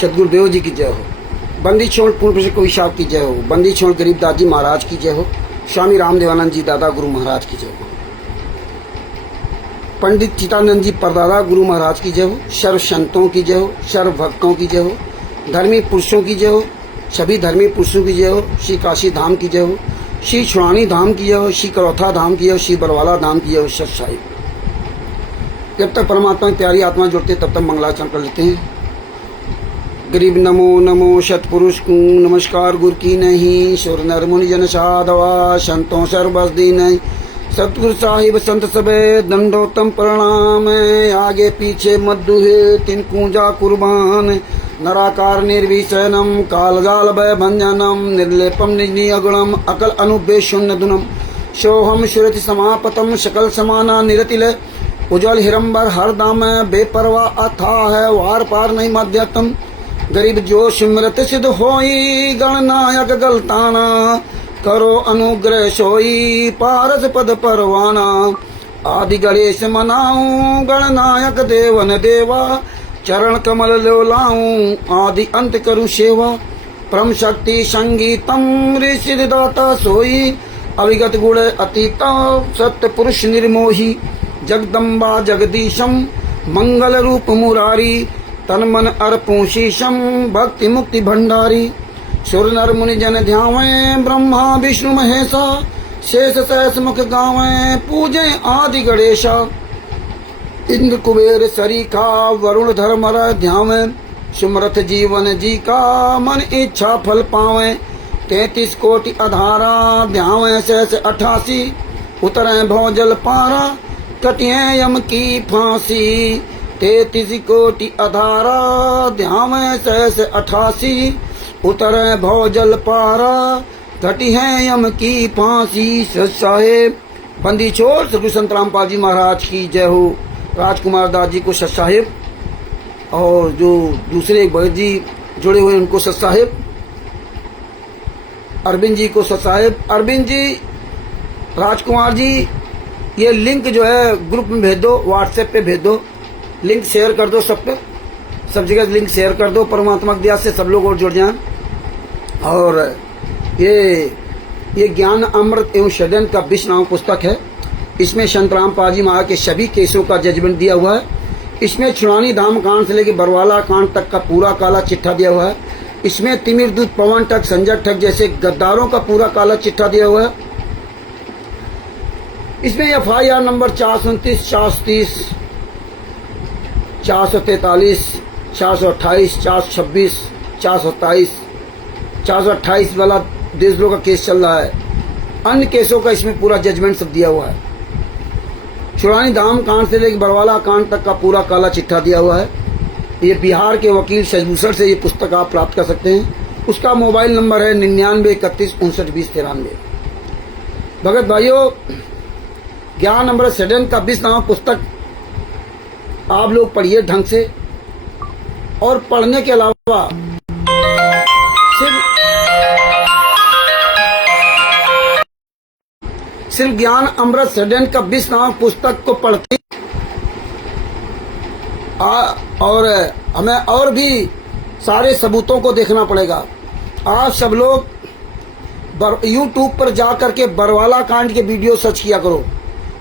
सदगुरुदेव जी की जय हो। बंदी छोड़ पूर्ण प्रसिद्ध कोई साहब की जय हो। बंदी छोड़ गरीबदास जी महाराज की जय हो। स्वामी रामदेवानंद जी दादा गुरु महाराज की जय हो। पंडित चितानंद जी परदादा गुरु महाराज की जय हो। सर्व संतों की जय हो। सर्व भक्तों की जय हो। धर्मी पुरुषों की जय हो। सभी धर्मी पुरुषों की जय हो। श्री काशी धाम की जय हो। श्री छुड़ानी धाम की जय हो। श्री करौथा धाम की जय हो। श्री बरवाला धाम की जय हो। सत साहिब। जब तक परमात्मा की प्यारी आत्मा जुड़ते तब तक मंगलाचरण कर लेते हैं। गरीब नमो नमो सतपुरुष को नमस्कार गुरु की नहीं। सुर नर मुनि जन साधवा संतों सर्वस दीन। सतगुरु साहिब संत सबे दंडोतम प्रणाम। आगे पीछे मद्दु है तिन कूंजा कुर्बान। नराकार निर्विशनम कालजाल भय भंजनम। निर्लेपम निजनी अगुणम अकल अनुबेशुन्य दुनम। सोहम सुरति समापतम सकल समाना निरतिल। उज्ज्वल हिरंबर हर दाम बेपरवा अथा है वार पार नहीं मध्यतम। गरीब जो सिमरत सिद्ध होई गणनायक गलताना। करो अनुग्रह सोई पारस पद परवाना। आदि गणेश मनाऊं गणनायक देवन देवा। चरण कमल लोलाऊं आदि अंत करूं सेवा। परम शक्ति संगीतम ऋषि दाता सोई। अविगत गुण अतीता सत्य पुरुष निर्मोही। जगदम्बा जगदीशम मंगल रूप मुरारी। तन मन अर्पूं शीशम भक्ति मुक्ति भंडारी। सुर नर मुनि जन ध्यावें ब्रह्मा विष्णु महेशा। शेष सहस मुख गावें पूजे आदि गणेशा। इंद्र कुबेर सरीखा वरुण धर्मर ध्यावें। सुमरथ जीवन जी का मन इच्छा फल पावें। 33 कोटि अधारा ध्यावें सहस 88। उतरे भौजल पारा कटिए यम की फांसी। 33 कोटि अधारा ध्यावें सहस 88। उतरे भौजल पारा घटी है यम की फांसी। सत साहेब। बंदी छोड़ सदगुरु संत रामपाल जी महाराज की जय हो। राजकुमार दास जी को सत साहेब और जो दूसरे भगत जी जुड़े हुए उनको सत साहेब। अरविंद जी को सत साहेब। अरविंद जी राजकुमार जी ये लिंक जो है ग्रुप में भेज दो। व्हाट्सएप पे भेज दो। लिंक शेयर कर दो सब पे। सब जगह लिंक शेयर कर दो। परमात्मा की दया से सब लोग और जुड़ जाएं। और ये ज्ञान अमृत एवं षड्यंत्र का विष नाम पुस्तक है। इसमें संत रामपाल जी महाराज के सभी केसों का जजमेंट दिया हुआ है। इसमें छुड़ानी धाम कांड से लेकर बरवाला कांड तक का पूरा काला चिट्ठा दिया हुआ है। इसमें तिमिर दूत पवन ठग संजय ठग जैसे गद्दारों का पूरा काला चिट्ठा दिया हुआ है। इसमें FIR नंबर 429 430 443 428 426 427 428 वाला देशद्रोह का केस चल रहा है। अन्य केसों का इसमें पूरा जजमेंट सब दिया हुआ है। छुड़ानी धाम कांड से लेकर बरवाला कांड तक का पूरा काला चिट्ठा दिया हुआ है। ये बिहार के वकील शशभूषण से ये पुस्तक आप प्राप्त कर सकते हैं। उसका मोबाइल नंबर है 99 31 59 20 93। भगत भाइयों ज्ञान अमृत षड्यंत्र का विष नामक पुस्तक आप लोग पढ़िए ढंग से। और पढ़ने के अलावा सिर्फ ज्ञान अमृत षड्यंत्र का विष नामक पुस्तक को पढ़ते और हमें और भी सारे सबूतों को देखना पड़ेगा। आप सब लोग YouTube पर जा करके बरवाला कांड के वीडियो सर्च किया करो।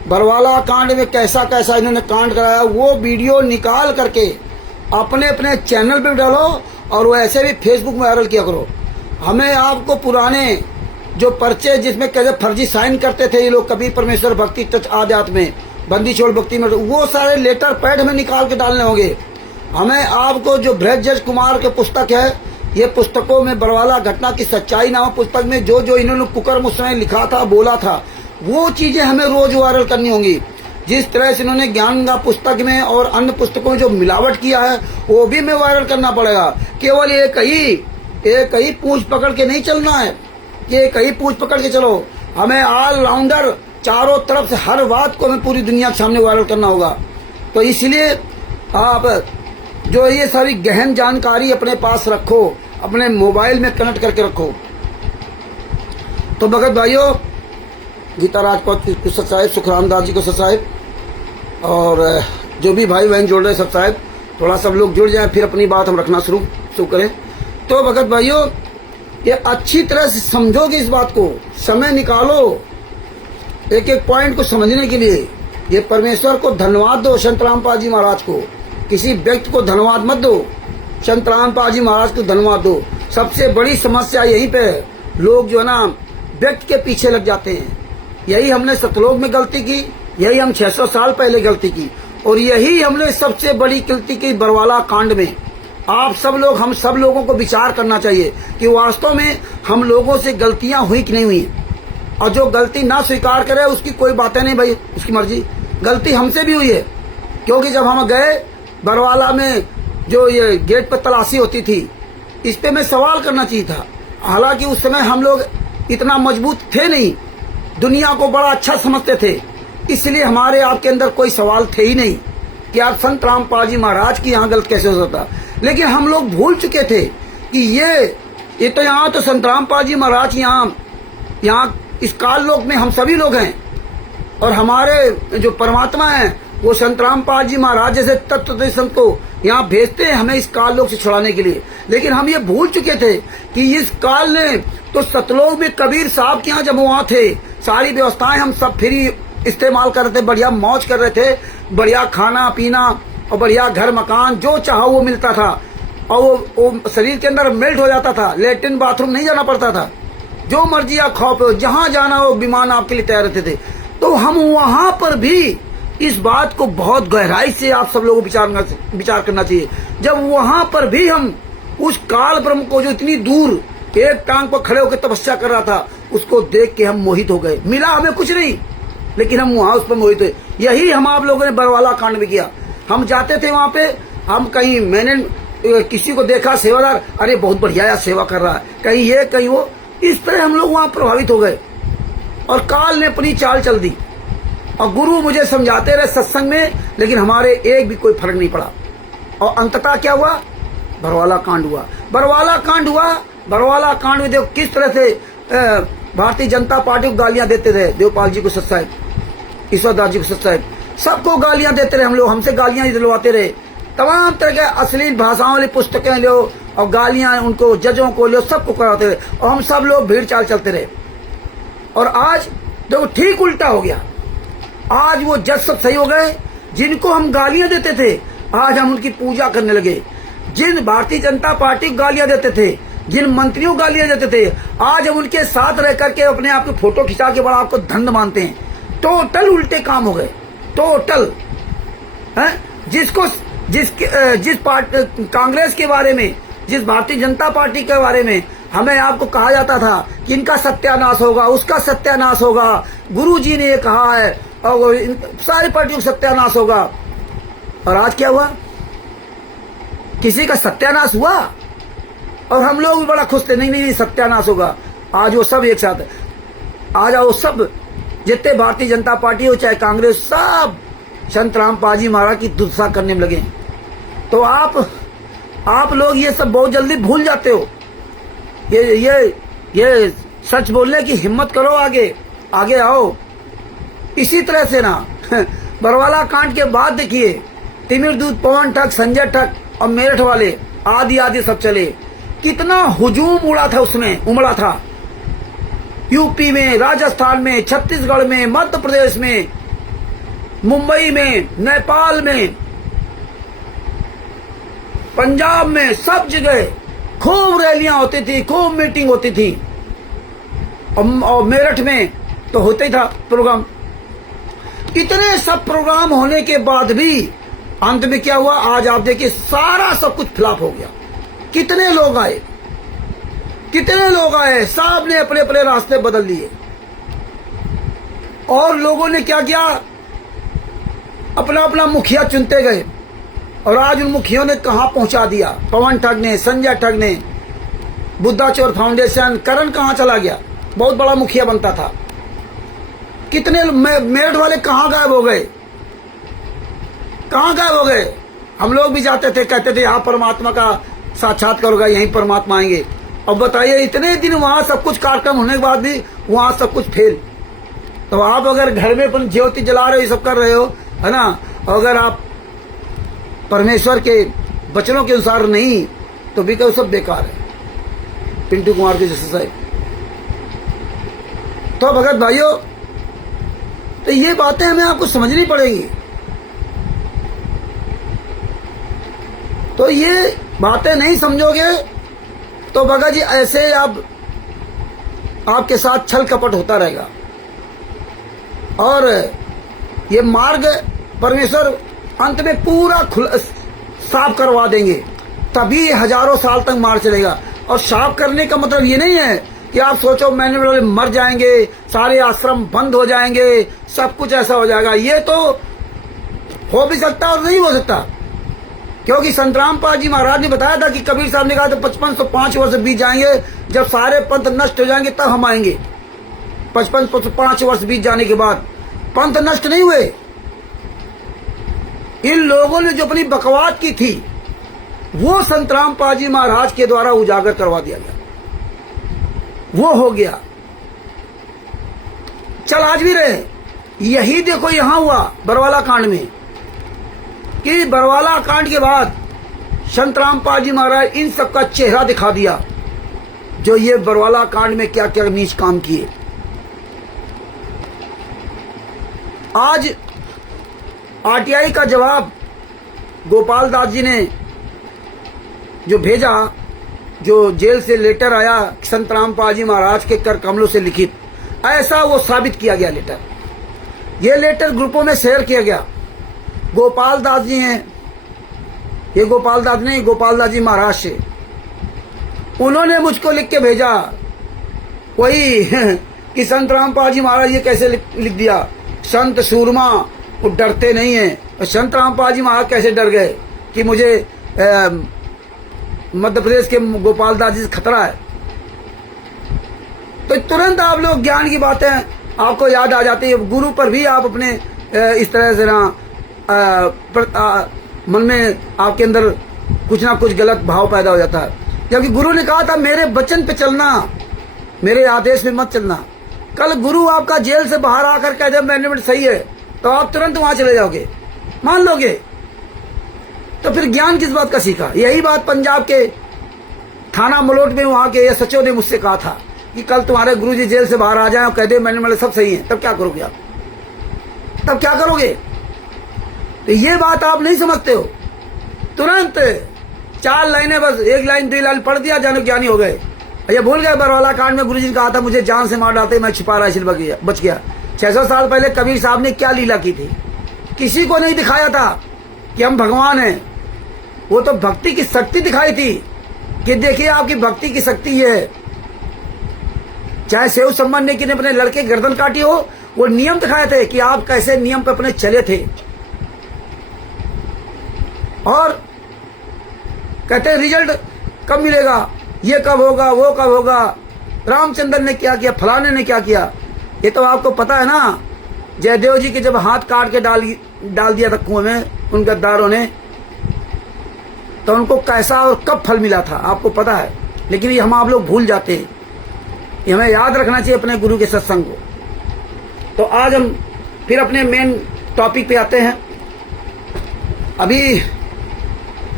बरवाला कांड में कैसा कैसा इन्होंने कांड कराया वो वीडियो निकाल करके अपने अपने चैनल पे डालो और वैसे भी फेसबुक में वायरल किया करो। हमें आपको पुराने जो पर्चे जिसमें कैसे फर्जी साइन करते थे ये लोग कबीर परमेश्वर भक्ति टच आध्यात्म में बंदी छोड़ भक्ति में वो सारे लेटर पैड में निकाल के डालने होंगे। हमें आपको जो ब्रजराज कुमार के पुस्तक है ये पुस्तकों में बरवाला घटना की सच्चाई नामक पुस्तक में जो जो इन्होंने कुकर्म उस समय लिखा था बोला था वो चीजें हमें रोज वायरल करनी होंगी। जिस तरह से इन्होंने ज्ञान का पुस्तक में और अन्य पुस्तकों में जो मिलावट किया है वो भी हमें वायरल करना पड़ेगा। केवल एक ही पूंछ पकड़ के नहीं चलना है कि एक ही पूंछ पकड़ के चलो। हमें ऑलराउंडर चारों तरफ से हर बात को हमें पूरी दुनिया के सामने वायरल करना होगा। तो इसलिए आप जो ये सारी गहन जानकारी अपने पास रखो, अपने मोबाइल में कनेक्ट करके रखो। तो भगत भाइयों गीता राजपूत को सत साहिब, सुखराम दास जी को सत साहिब और जो भी भाई बहन जोड़ रहे सब साहिब थोड़ा सब लोग जुड़ जाए, फिर अपनी बात हम रखना शुरू करें। तो भगत भाइयों, ये अच्छी तरह से समझोगे इस बात को, समय निकालो एक एक पॉइंट को समझने के लिए। ये परमेश्वर को धन्यवाद दो, संत रामपाल जी महाराज को। किसी व्यक्ति को धन्यवाद मत दो, संत रामपाल जी महाराज को धन्यवाद दो। सबसे बड़ी समस्या यहीं पे है, लोग जो है ना व्यक्ति के पीछे लग जाते हैं। यही हमने सतलोक में गलती की, यही हम 600 साल पहले गलती की, और यही हमने सबसे बड़ी गलती की बरवाला कांड में। आप सब लोग, हम सब लोगों को विचार करना चाहिए कि वास्तव में हम लोगों से गलतियां हुई कि नहीं हुई। और जो गलती ना स्वीकार करे उसकी कोई बातें नहीं भाई, उसकी मर्जी। गलती हमसे भी हुई है, क्योंकि जब हम गए बरवाला में जो ये गेट पर तलाशी होती थी, इस पे मैं सवाल करना चाहिए था। हालांकि उस समय हम लोग इतना मजबूत थे नहीं, दुनिया को बड़ा अच्छा समझते थे, इसलिए हमारे आपके अंदर कोई सवाल थे ही नहीं कि आप संत रामपाल जी महाराज की यहाँ गलत कैसे हो सकता। लेकिन हम लोग भूल चुके थे कि ये तो यहाँ तो संत रामपाल जी महाराज यहाँ इस काल लोक में हम सभी लोग हैं, और हमारे जो परमात्मा हैं वो संत रामपाल जी महाराज जैसे तत्व संत को यहाँ भेजते हैं हमें इस काल लोक से छुड़ाने के लिए। लेकिन हम ये भूल चुके थे कि इस काल ने तो सतलोक में कबीर साहब के यहाँ जब वहाँ थे, सारी व्यवस्थाएं हम सब फ्री इस्तेमाल कर रहे थे, बढ़िया मौज कर रहे थे, बढ़िया खाना पीना और बढ़िया घर मकान जो चाहो वो मिलता था, और वो शरीर के अंदर मेल्ट हो जाता था, लेटरिन बाथरूम नहीं जाना पड़ता था, जो मर्जी आप खाओ पियो, जहां जाना हो विमान आपके लिए तैयार रहते थे। तो हम वहां पर भी इस बात को बहुत गहराई से आप सब लोगों को विचार करना चाहिए। जब वहां पर भी हम उस काल ब्रह्म को जो इतनी दूर एक टांग पर खड़े होकर तपस्या कर रहा था, उसको देख के हम मोहित हो गए। मिला हमें कुछ नहीं, लेकिन हम वहां उस पर मोहित हुए। यही हम आप लोगों ने बरवाला कांड में किया। हम जाते थे वहां पे, हम कहीं मैंने किसी को देखा सेवादार, अरे बहुत बढ़िया यार सेवा कर रहा है, कहीं ये कहीं वो, इस तरह हम लोग वहां प्रभावित हो गए और काल ने अपनी चाल चल दी। और गुरु मुझे समझाते रहे सत्संग में, लेकिन हमारे एक भी कोई फर्क नहीं पड़ा। और अंततः क्या हुआ? बरवाला कांड हुआ। बरवाला कांड हुआ। बरवाला कांड में देखो किस तरह से भारतीय जनता पार्टी को गालियां देते थे, देवपाल जी को सत साहिब, ईश्वरदास जी को सत साहिब, सबको गालियां देते रहे हम लोग, हमसे गालियां दिलवाते रहे। तमाम तरह के अश्लील भाषाओं वाली पुस्तकें लो और गालियां उनको, जजों को लो, सबको कराते रहे, और हम सब लोग भीड़ चाल चलते रहे। और आज देखो ठीक उल्टा हो गया। आज वो जज सब सही हो गए, जिनको हम गालियां देते थे आज हम उनकी पूजा करने लगे। जिन भारतीय जनता पार्टी को गालियां देते थे, जिन मंत्रियों गालियां देते थे, आज हम उनके साथ रह करके अपने आप को फोटो खिंचा के बड़ा आपको धन्य मानते हैं। टोटल उल्टे काम हो गए, टोटल है। जिस पार्टी कांग्रेस के बारे में, जिस भारतीय जनता पार्टी के बारे में हमें आपको कहा जाता था कि इनका सत्यानाश होगा, उसका सत्यानाश होगा, गुरुजी ने ये कहा है, और सारी पार्टियों का सत्यानाश होगा, और आज क्या हुआ? किसी का सत्यानाश हुआ और हम लोग भी बड़ा खुश थे, नहीं नहीं सत्यानाश होगा। आज वो सब एक साथ है। आज वो सब जितने भारतीय जनता पार्टी हो चाहे कांग्रेस, सब संत रामपाल जी महाराज की दुर्दशा करने में लगे। तो आप लोग ये सब बहुत जल्दी भूल जाते हो। ये सच बोलने की हिम्मत करो, आगे आओ। इसी तरह से ना बरवाला कांड के बाद देखिए तिमिर दूत, पवन ठग, संजय ठग और मेरठ वाले आदि सब चले। कितना हुजूम उमड़ा था यूपी में, राजस्थान में, छत्तीसगढ़ में, मध्य प्रदेश में, मुंबई में, नेपाल में, पंजाब में, सब जगह खूब रैलियां होती थी, खूब मीटिंग होती थी। और मेरठ में तो होता ही था प्रोग्राम। इतने सब प्रोग्राम होने के बाद भी अंत में क्या हुआ? आज आप देखिए सारा सब कुछ फ्लॉप हो गया। कितने लोग आए, सब ने अपने अपने रास्ते बदल लिए, और लोगों ने क्या किया? अपना अपना मुखिया चुनते गए, और आज उन मुखियों ने कहां पहुंचा दिया? पवन ठग ने, संजय ठग ने, बुद्धा चोर फाउंडेशन, करण कहां चला गया? बहुत बड़ा मुखिया बनता था। कितने मेरठ वाले कहां गायब हो गए? हम लोग भी जाते थे, कहते थे यहाँ परमात्मा का साक्षात्कार होगा, यहीं परमात्मा आएंगे। अब बताइए इतने दिन वहां सब कुछ कार्यक्रम होने के बाद भी वहां सब कुछ फेल। तो आप अगर घर में अपन ज्योति जला रहे हो, ये सब कर रहे हो, है ना, अगर आप परमेश्वर के वचनों के अनुसार नहीं तो भी कहो सब बेकार है। पिंटू कुमार के जैसे साहब। तो भगत भाइयों, तो ये बातें हमें आपको समझनी पड़ेगी। तो ये बातें नहीं समझोगे तो भगत जी ऐसे आपके साथ छल कपट होता रहेगा और ये मार्ग परमेश्वर अंत में पूरा साफ करवा देंगे, तभी हजारों साल तक मार्ग चलेगा। और साफ करने का मतलब ये नहीं है कि आप सोचो मैंने वाले मर जाएंगे, सारे आश्रम बंद हो जाएंगे, सब कुछ ऐसा हो जाएगा। ये तो हो भी सकता और नहीं हो सकता, क्योंकि संत रामपाल जी महाराज ने बताया था कि कबीर साहब ने कहा था 5505 वर्ष बीत जाएंगे, जब सारे पंथ नष्ट हो जाएंगे तब हम आएंगे। 5505 वर्ष बीत जाने के बाद पंथ नष्ट नहीं हुए। इन लोगों ने जो अपनी बकवास की थी वो संत रामपाल जी महाराज के द्वारा उजागर करवा दिया गया, वो हो गया। चल आज भी रहे। यही देखो यहां हुआ बरवाला कांड में कि बरवाला कांड के बाद संत रामपाल जी महाराज इन सबका चेहरा दिखा दिया, जो ये बरवाला कांड में क्या क्या नीच काम किए। आज आरटीआई का जवाब गोपाल दास जी ने जो भेजा, जो जेल से लेटर आया संत रामपाल जी महाराज के कर कमलों से लिखित, ऐसा वो साबित किया गया लेटर। ये लेटर ग्रुपों में शेयर किया गया। गोपाल दास जी हैं, ये गोपाल दास नहीं, गोपाल दास जी महाराज से उन्होंने मुझको लिख के भेजा वही कि संत रामपाल जी महाराज ये कैसे लिख दिया, संत सूरमा वो डरते नहीं है। और संत रामपाल जी महाराज कैसे डर गए कि मुझे मध्य प्रदेश के गोपाल दास जी से खतरा है। तो तुरंत आप लोग ज्ञान की बातें आपको याद आ जाती है। गुरु पर भी आप अपने इस तरह से ना मन में आपके अंदर कुछ ना कुछ गलत भाव पैदा हो जाता है, क्योंकि गुरु ने कहा था मेरे वचन पे चलना, मेरे आदेश में मत चलना। कल गुरु आपका जेल से बाहर आकर कह दे मैनेजमेंट सही है तो आप तुरंत वहां चले जाओगे, मान लोगे। तो फिर ज्ञान किस बात का सीखा? यही बात पंजाब के थाना मलोट में वहां के एसएचओ ने मुझसे कहा था कि कल तुम्हारे गुरुजी जेल से बाहर आ जाए और कह दे मैनेजमेंट सब सही है, तब क्या करोगे आप? तब क्या करोगे? तो ये बात आप नहीं समझते हो। तुरंत 4 लाइनें, बस 1 लाइन 2 लाइन पढ़ दिया, जानो ज्ञानी हो गए। ये भूल गए बरवाला कांड में गुरुजी ने कहा था मुझे जान से मार डालते, मैं छिपा रहा सिर्फ बच गया। 600 साल पहले कबीर साहब ने क्या लीला की थी? किसी को नहीं दिखाया था कि हम भगवान हैं। वो तो भक्ति की शक्ति दिखाई थी कि देखिए आपकी भक्ति की शक्ति ये है। चाहे सेव सम्मान ने अपने लड़के गर्दन काटी हो, वो नियम दिखाए थे कि आप कैसे नियम पे अपने चले थे। और कहते रिजल्ट कब मिलेगा, ये कब होगा, वो कब होगा, रामचंद्र ने क्या किया, फलाने ने क्या किया। ये तो आपको पता है ना, जयदेव जी के जब हाथ काट के डाल दिया था कुएं में उन गद्दारों ने, तो उनको कैसा और कब फल मिला था आपको पता है। लेकिन ये हम आप लोग भूल जाते हैं। ये हमें याद रखना चाहिए अपने गुरु के सत्संग को। तो आज हम फिर अपने मेन टॉपिक पे आते हैं।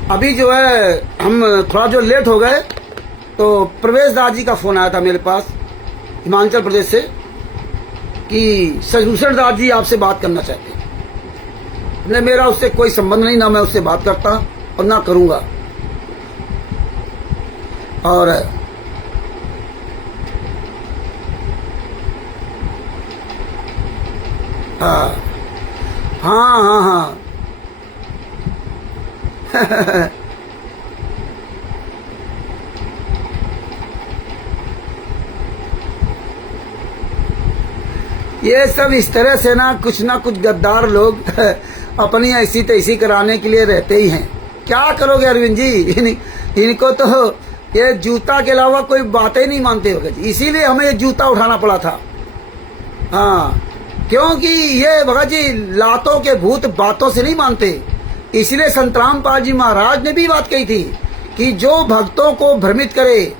अभी जो है हम थोड़ा जो लेट हो गए, तो प्रवेश दास जी का फोन आया था मेरे पास हिमाचल प्रदेश से कि सजभूषण दास जी आपसे बात करना चाहते हैं। मेरा उससे कोई संबंध नहीं, ना मैं उससे बात करता और ना करूंगा। और हाँ हाँ हाँ हाँ ये सब इस तरह से ना कुछ गद्दार लोग अपनी ऐसी तैसी कराने के लिए रहते ही हैं। क्या करोगे अरविंद जी, इनको तो ये जूता के अलावा कोई बातें नहीं मानते होगे। इसीलिए हमें ये जूता उठाना पड़ा था। हाँ, क्योंकि ये भगत जी लातों के भूत बातों से नहीं मानते। इसलिए संत रामपाल जी महाराज ने भी बात कही थी कि जो भक्तों को भ्रमित करे,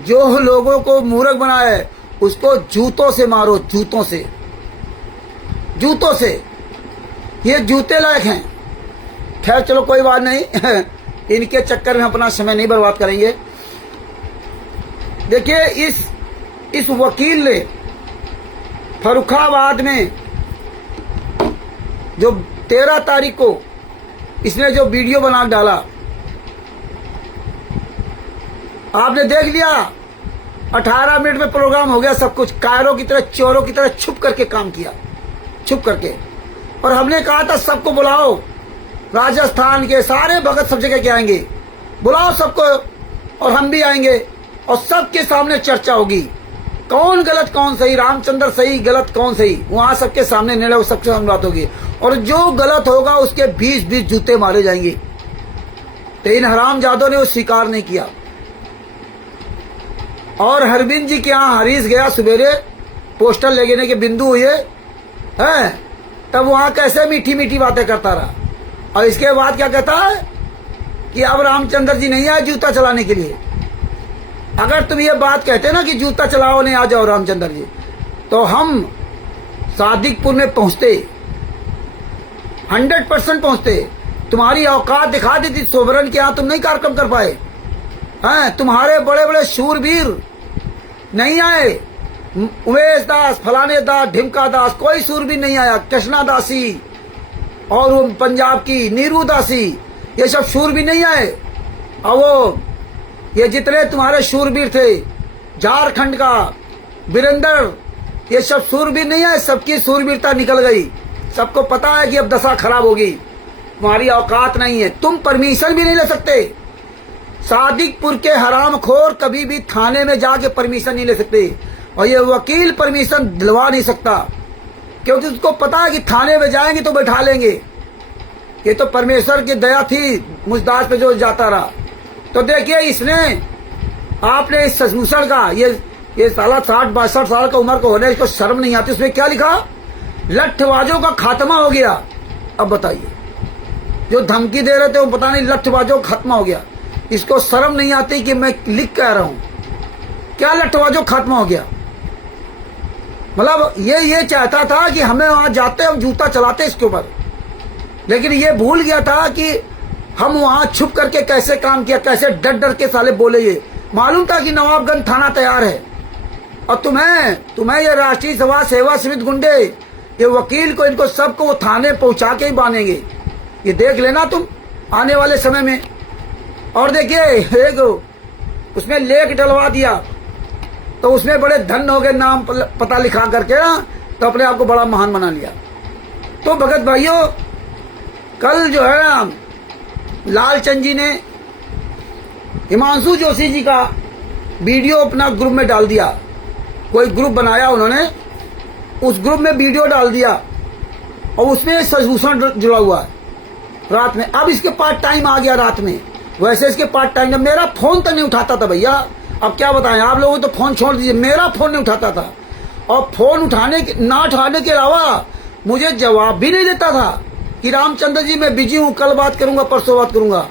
जो लोगों को मूर्ख बनाए, उसको जूतों से मारो, जूतों से। ये जूते लायक हैं। खैर चलो कोई बात नहीं इनके चक्कर में अपना समय नहीं बर्बाद करेंगे। देखिए इस वकील ने फर्रुखाबाद में जो 13 तारीख को इसने जो वीडियो बना डाला, आपने देख लिया। 18 मिनट में प्रोग्राम हो गया सब कुछ। कायरों की तरह, चोरों की तरह छुप करके काम किया, छुप करके। और हमने कहा था सबको बुलाओ, राजस्थान के सारे भगत सब जगह के आएंगे, बुलाओ सबको और हम भी आएंगे और सबके सामने चर्चा होगी, कौन गलत कौन सही, रामचंद्र सही गलत कौन सही, वहां सबके सामने निर्णय, सबके सामने बात होगी। और जो गलत होगा उसके 20-20 जूते मारे जाएंगे। तो इन हरामजादों ने वो स्वीकार नहीं किया। और हरविंद जी के यहाँ हरीश गया सवेरे पोस्टर लेने के बिंदु हुए हैं, तब वहां कैसे मीठी मीठी बातें करता रहा। और इसके बाद क्या कहता है कि अब रामचंद्र जी नहीं आए जूता चलाने के लिए। अगर तुम ये बात कहते ना कि जूता चलाओ नहीं आ जाओ रामचंद्र जी, तो हम सादिकपुर में पहुंचते, 100% पहुंचते। तुम्हारी औकात दिखा दी थी सोबरन के यहाँ, तुम नहीं कार्यक्रम कर पाए हैं। तुम्हारे बड़े बड़े शूरवीर नहीं आए, उमेश दास, फलाने दास, ढिमका दास, कोई शूरवीर नहीं आया। कृष्णा दासी और पंजाब की नीरू दासी, ये सब शूरवीर नहीं आए। और वो ये जितने तुम्हारे शूरवीर थे, झारखंड का वीरेंद्र, ये सब शूरवीर नहीं आए। सबकी शूरवीरता निकल गई। सबको पता है कि अब दशा खराब होगी, तुम्हारी औकात नहीं है, तुम परमिशन भी नहीं ले सकते। सादिकपुर के हरामखोर कभी भी थाने में जाके परमिशन नहीं ले सकते। और ये वकील परमिशन दिलवा नहीं सकता, क्योंकि उसको पता है कि थाने में जाएंगे तो बैठा लेंगे। ये तो परमेश्वर की दया थी मुझदास पे जो जाता रहा। तो देखिए इसने, आपने इस सजभूषण का, ये साला 60-62 साल का उम्र का होने, इसको शर्म नहीं आती। उसमें क्या लिखा, लठबाजों का खात्मा हो गया। अब बताइए, जो धमकी दे रहे थे वो पता नहीं लठबाजों का खात्मा हो गया। इसको शर्म नहीं आती कि मैं लिख कह रहा हूं, क्या लठबाजों का खात्मा हो गया। मतलब ये चाहता था कि हमें वहां जाते हम जूता चलाते इसके ऊपर, लेकिन ये भूल गया था कि हम वहां छुप करके कैसे काम किया, कैसे डर डर के साले बोले। ये मालूम था कि नवाबगंज थाना तैयार है। और तुम्हें ये राष्ट्रीय सभा सेवा समिति गुंडे, ये वकील को, इनको सबको वो थाने पहुंचा के ही बांधेंगे। ये देख लेना तुम आने वाले समय में। और देखिए एक उसमें लेख डलवा दिया, तो उसमें बड़े धन हो गए, नाम पता लिखा करके ना, तो अपने आप को बड़ा महान बना लिया। तो भगत भाइयों, कल जो है ना लालचंद जी ने हिमांशु जोशी जी का वीडियो अपना ग्रुप में डाल दिया। कोई ग्रुप बनाया उन्होंने, उस ग्रुप में वीडियो डाल दिया और उसमें सजभूषण जुड़ा हुआ है रात में। अब इसके पार्ट टाइम आ गया रात में। वैसे इसके पार्ट टाइम, मेरा फोन तो नहीं उठाता था भैया। अब क्या बताएं आप लोगों, तो फोन छोड़ दीजिए, मेरा फोन नहीं उठाता था। और फोन ना उठाने के अलावा मुझे जवाब भी नहीं देता था कि रामचंद्र जी मैं बिजी हूं, कल बात करूंगा, परसों बात करूंगा।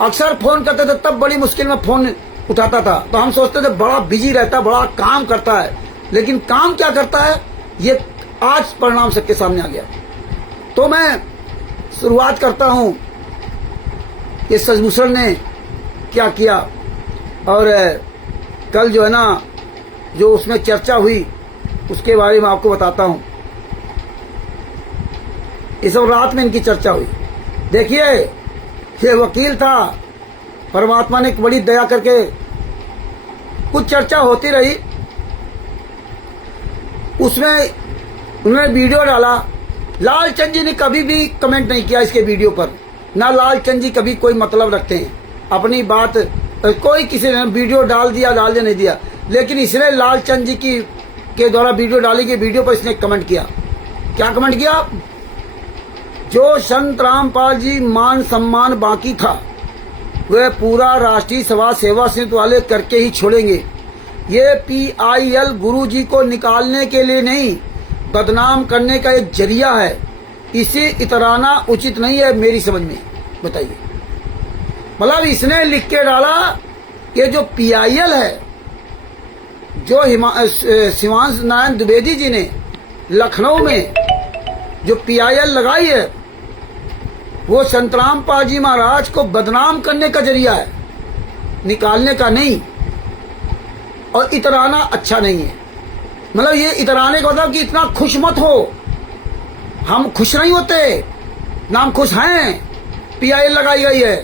अक्सर फोन करते थे, तब बड़ी मुश्किल में फोन उठाता था। तो हम सोचते थे बड़ा बिजी रहता, बड़ा काम करता है, लेकिन काम क्या करता है ये आज परिणाम सबके सामने आ गया। तो मैं शुरुआत करता हूं कि सजभूषण ने क्या किया। और कल जो है ना, जो उसमें चर्चा हुई उसके बारे में आपको बताता हूं। इस रात में इनकी चर्चा हुई। देखिए ये वकील था, परमात्मा ने बड़ी दया करके कुछ चर्चा होती रही। उसमें उन्होंने वीडियो डाला। लालचंद जी ने कभी भी कमेंट नहीं किया इसके वीडियो पर। ना लालचंद जी कभी कोई मतलब रखते हैं अपनी बात, कोई किसी ने वीडियो डाल दिया, नहीं दिया, लेकिन इसने लालचंद जी के द्वारा वीडियो डाली गई वीडियो पर इसने कमेंट किया। क्या कमेंट किया, जो संत रामपाल जी मान सम्मान बाकी था वह पूरा राष्ट्रीय सभा सेवा समिति वाले करके ही छोड़ेंगे। ये PIL गुरु जी को निकालने के लिए नहीं, बदनाम करने का एक जरिया है। इसे इतराना उचित नहीं है मेरी समझ में। बताइए, मतलब इसने लिख के डाला कि जो PIL है, जो शिवांश नारायण द्विवेदी जी ने लखनऊ में जो PIL लगाई है, वो संतराम पाल जी महाराज को बदनाम करने का जरिया है, निकालने का नहीं। और इतराना अच्छा नहीं है। मतलब ये इतराने का मतलब कि इतना खुश मत हो। हम खुश नहीं होते, नाम खुश हैं, PIL लगाई गई है,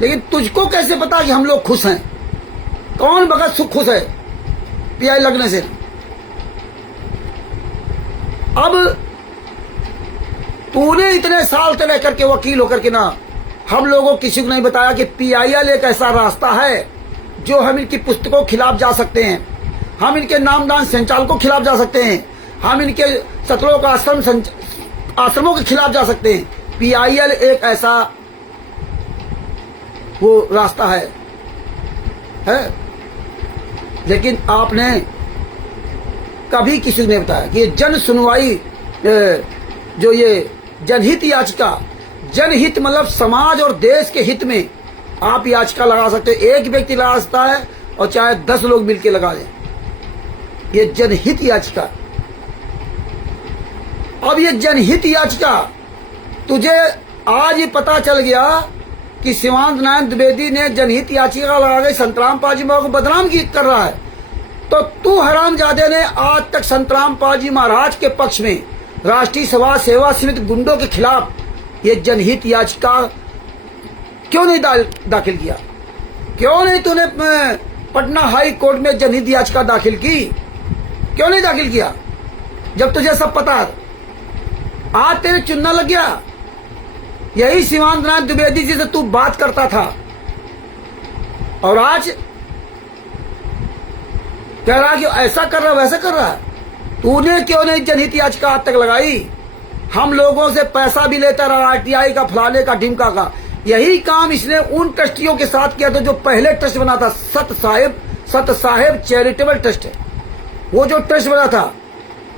लेकिन तुझको कैसे पता कि हम लोग खुश हैं? कौन भगत सुख खुश है PIL लगने से? अब तूने इतने साल से रह करके वकील होकर के ना हम लोगों को किसी को नहीं बताया कि PIL एक ऐसा रास्ता है जो हम इनकी पुस्तकों के खिलाफ जा सकते हैं, हम इनके नामदान संचालकों के खिलाफ जा सकते हैं, हम इनके सत्रों का आश्रमों के खिलाफ जा सकते हैं। PIL एक ऐसा वो रास्ता है। लेकिन आपने कभी किसी को नहीं बताया कि ये जन सुनवाई, जो ये जनहित याचिका, जनहित मतलब समाज और देश के हित में आप याचिका लगा सकते हो। एक व्यक्ति लगा सकता है और चाहे 10 लोग मिलकर लगा दें, ये जनहित याचिका। अब ये जनहित याचिका तुझे आज ही पता चल गया कि शिवानंद नारायण द्विवेदी ने जनहित याचिका लगा के संतराम पाल जी महाराज को बदनाम कर रहा है, तो तू हरामजादे ने आज तक संतराम पाल जी महाराज के पक्ष में राष्ट्रीय सभा सेवा समिति गुंडों के खिलाफ ये जनहित याचिका क्यों नहीं दाखिल किया? क्यों नहीं तूने पटना हाई कोर्ट में जनहित याचिका दाखिल की? क्यों नहीं दाखिल किया जब तुझे सब पता? आज तेरे चुनना लग गया। यही शिवानंद नारायण द्विवेदी जी से तू बात करता था और आज कह रहा कि ऐसा कर रहा वैसा कर रहा। तूने क्यों नहीं जनहित याचिका आज तक लगाई? हम लोगों से पैसा भी लेता रहा, RTI का, फलाने का, ढिमका का। यही काम इसने उन ट्रस्टियों के साथ किया था जो पहले ट्रस्ट बना था, सत साहेब चैरिटेबल ट्रस्ट है। वो जो ट्रस्ट बना था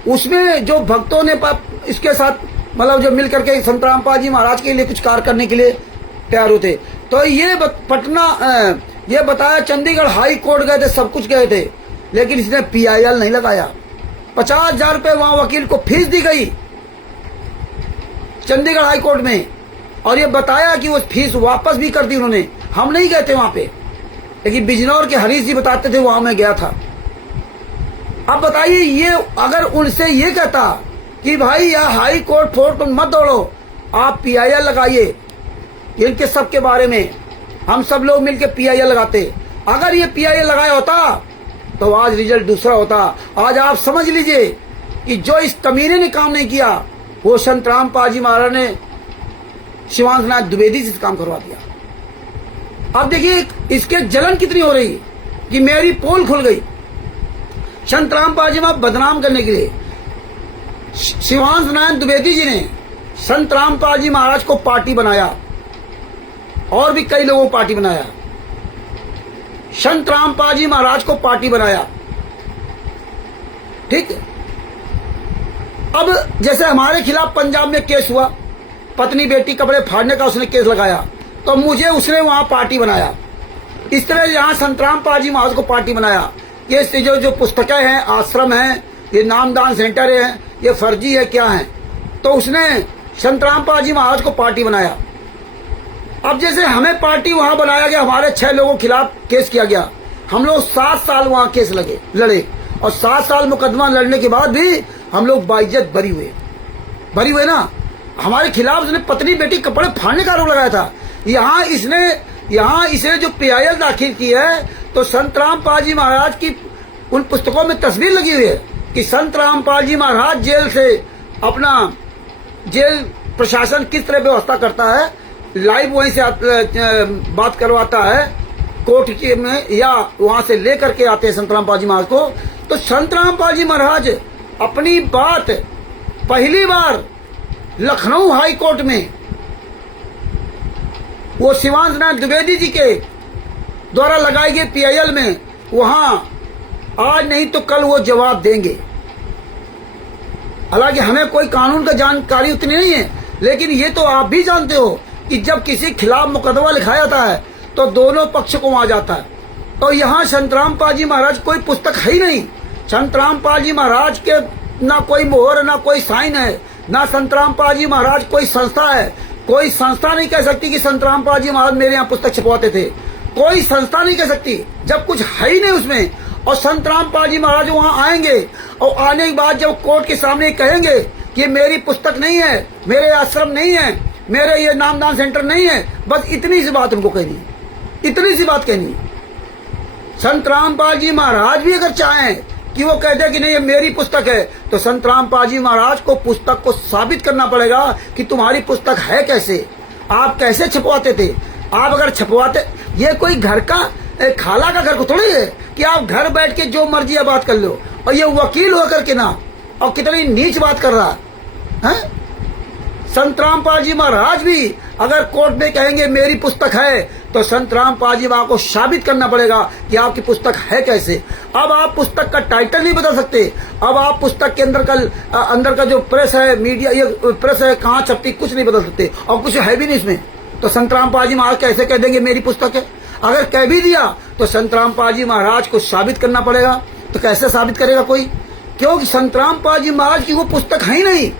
उसमें जो भक्तों ने इसके साथ मतलब जो मिल करके संतराम पाल जी महाराज के लिए कुछ कार्य करने के लिए तैयार होते, तो ये ये बताया चंडीगढ़ हाई कोर्ट गए थे, सब कुछ गए थे, लेकिन इसने PIL नहीं लगाया। 50,000 रुपये वहां वकील को फीस दी गई चंडीगढ़ हाई कोर्ट में, और ये बताया कि वो फीस वापस भी कर दी उन्होंने। हम नहीं गए थे वहां पे, लेकिन बिजनौर के हरीश जी बताते थे, वहां मैं गया था। अब बताइए, ये अगर उनसे ये कहता कि भाई यह हाई कोर्ट फोर्ट मत दौड़ो, आप PIL लगाइए, इनके सब के बारे में हम सब लोग मिलकर PIL लगाते। अगर ये PIL लगाया होता तो आज रिजल्ट दूसरा होता। आज आप समझ लीजिए कि जो इस कमीने ने काम नहीं किया वो संतराम पाल जी महाराज ने शिवानंद नारायण द्विवेदी से काम करवा दिया। अब देखिए इसके जलन कितनी हो रही कि मेरी पोल खुल गई। संतराम पाल जी महाराज बदनाम करने के लिए शिवानंद नारायण द्विवेदी जी ने संतराम पाल जी महाराज को पार्टी बनाया, और भी कई लोगों को पार्टी बनाया। संतराम पाल जी महाराज को पार्टी बनाया, ठीक है। अब जैसे हमारे खिलाफ पंजाब में केस हुआ, पत्नी बेटी कपड़े फाड़ने का उसने केस लगाया, तो मुझे उसने वहां पार्टी बनाया। इस तरह यहां संतराम पाल जी महाराज को पार्टी बनाया। ये जो पुस्तकें हैं, आश्रम हैं, ये नामदान सेंटर है, ये फर्जी है क्या है, तो उसने संतराम पाल जी महाराज को पार्टी बनाया। अब जैसे हमें पार्टी वहां बनाया गया, हमारे 6 लोगों के खिलाफ केस किया गया, हम लोग 7 साल वहां केस लड़े, और 7 साल मुकदमा लड़ने के बाद भी हम लोग बाइज्जत बरी हुए ना। हमारे खिलाफ उसने पत्नी बेटी कपड़े फाड़ने का आरोप लगाया था। यहाँ इसने जो PIL दाखिल की है, तो संतराम पाल जी महाराज की उन पुस्तकों में तस्वीर लगी हुई है कि संतराम पाल जी महाराज जेल से अपना जेल प्रशासन किस तरह व्यवस्था करता है, लाइव वहीं से बात करवाता है कोर्ट के में, या वहां से लेकर के आते हैं संतराम पाल जी महाराज को। तो संतराम पाल जी महाराज अपनी बात पहली बार लखनऊ हाई कोर्ट में वो शिवानंद नारायण द्विवेदी जी के द्वारा लगाई गई PIL में, वहां आज नहीं तो कल वो जवाब देंगे। हालांकि हमें कोई कानून का जानकारी उतनी नहीं है, लेकिन ये तो आप भी जानते हो कि जब किसी खिलाफ मुकदमा लिखाया जाता है तो दोनों पक्ष को वहां जाता है। तो यहाँ संतराम पाल जी महाराज कोई पुस्तक है ही नहीं। संतराम पाल जी महाराज के ना कोई मोहर, ना कोई साइन है, ना संतराम पाल जी महाराज कोई संस्था है, कोई संस्था नहीं कह सकती कि संत रामपाल जी महाराज मेरे यहाँ पुस्तक छपवाते थे। कोई संस्था नहीं कह सकती जब कुछ है ही नहीं उसमें। और संत रामपाल जी महाराज वहां आएंगे और आने के बाद जब कोर्ट के सामने कहेंगे कि मेरी पुस्तक नहीं है, मेरे आश्रम नहीं है, मेरे ये नामदान सेंटर नहीं है, बस इतनी सी बात उनको कहनी है, इतनी सी बात कहनी है। संत रामपाल जी महाराज भी अगर चाहें कि वो कह दे कि नहीं ये मेरी पुस्तक है, तो संत रामपाल जी महाराज को पुस्तक को साबित करना पड़ेगा कि तुम्हारी पुस्तक है कैसे, आप कैसे छपवाते थे। आप अगर छपवाते, ये कोई घर का खाला का घर को थोड़ी है कि आप घर बैठ के जो मर्जी बात कर लो। और ये वकील होकर के ना, और कितनी नीच बात कर रहा है। संत रामपाल जी महाराज भी अगर कोर्ट में कहेंगे मेरी पुस्तक है, तो संत रामपाल जी महाराज को साबित करना पड़ेगा कि आपकी पुस्तक है कैसे। अब आप पुस्तक का टाइटल नहीं बदल सकते, अब आप पुस्तक के अंदर का जो प्रेस है, मीडिया, ये प्रेस है कहाँ छपती, कुछ नहीं बदल सकते, और कुछ है भी नहीं इसमें। तो संत रामपाल जी महाराज कैसे कह देंगे मेरी पुस्तक है। अगर कह भी दिया तो संत रामपाल जी महाराज को साबित करना पड़ेगा। तो कैसे साबित करेगा कोई, क्योंकि संत रामपाल जी महाराज की वो पुस्तक है ही नहीं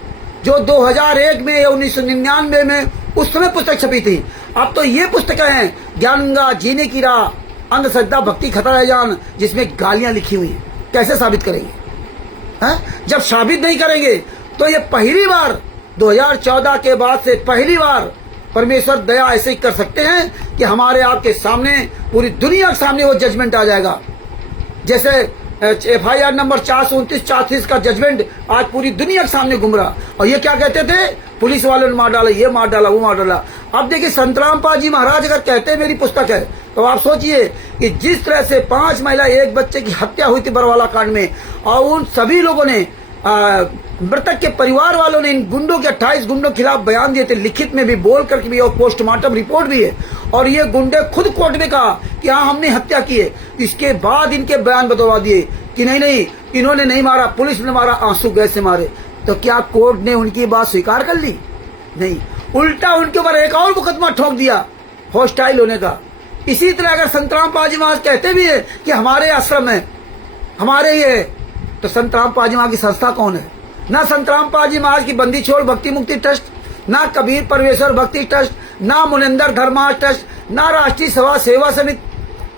जो 2001 में या 1999 में उस समय पुस्तक छपी थी। अब तो ये पुस्तकें हैं, ज्ञान गंगा, जीने की राह, अंधश्रद्धा, भक्ति, खतरा है जान, जिसमें गालियां लिखी हुई हैं। कैसे साबित करेंगे जब साबित नहीं करेंगे तो ये पहली बार 2014 के बाद से पहली बार परमेश्वर दया ऐसे ही कर सकते हैं कि हमारे आपके सामने, पूरी दुनिया के सामने वो जजमेंट आ जाएगा। जैसे FIR नंबर 429-430 का जजमेंट आज पूरी दुनिया के सामने घूम रहा। और ये क्या कहते थे, पुलिस वालों ने मार डाला, ये मार डाला, वो मार डाला। अब देखिए संत रामपाल जी महाराज अगर कहते हैं मेरी पुस्तक है, तो आप सोचिए कि जिस तरह से 5 महिला 1 बच्चे की हत्या हुई थी बरवाला कांड में, और उन सभी लोगों ने मृतक के परिवार वालों ने इन गुंडों के 28 गुंडों के खिलाफ बयान दिए थे, लिखित में भी, बोल करके भी, और पोस्टमार्टम रिपोर्ट भी है। और ये गुंडे खुद कोर्ट में कहा कि हाँ हमने हत्या की है। इसके बाद इनके बयान बदलवा दिए कि नहीं नहीं इन्होंने नहीं मारा, पुलिस ने मारा, आंसू गैस से मारे। तो क्या कोर्ट ने उनकी बात स्वीकार कर ली? नहीं, उल्टा उनके ऊपर एक और मुकदमा ठोक दिया हॉस्टाइल होने का। इसी तरह अगर संत रामपाल जी महाराज कहते भी है कि हमारे आश्रम है, हमारे ये, तो संत रामपाल जी महाराज की संस्था कौन है? ना संत रामपाल जी महाराज की बंदी छोड़ भक्ति मुक्ति ट्रस्ट, ना कबीर परमेश्वर भक्ति ट्रस्ट, ना मुनिंदर धर्मा ट्रस्ट, ना राष्ट्रीय सभा सेवा समिति,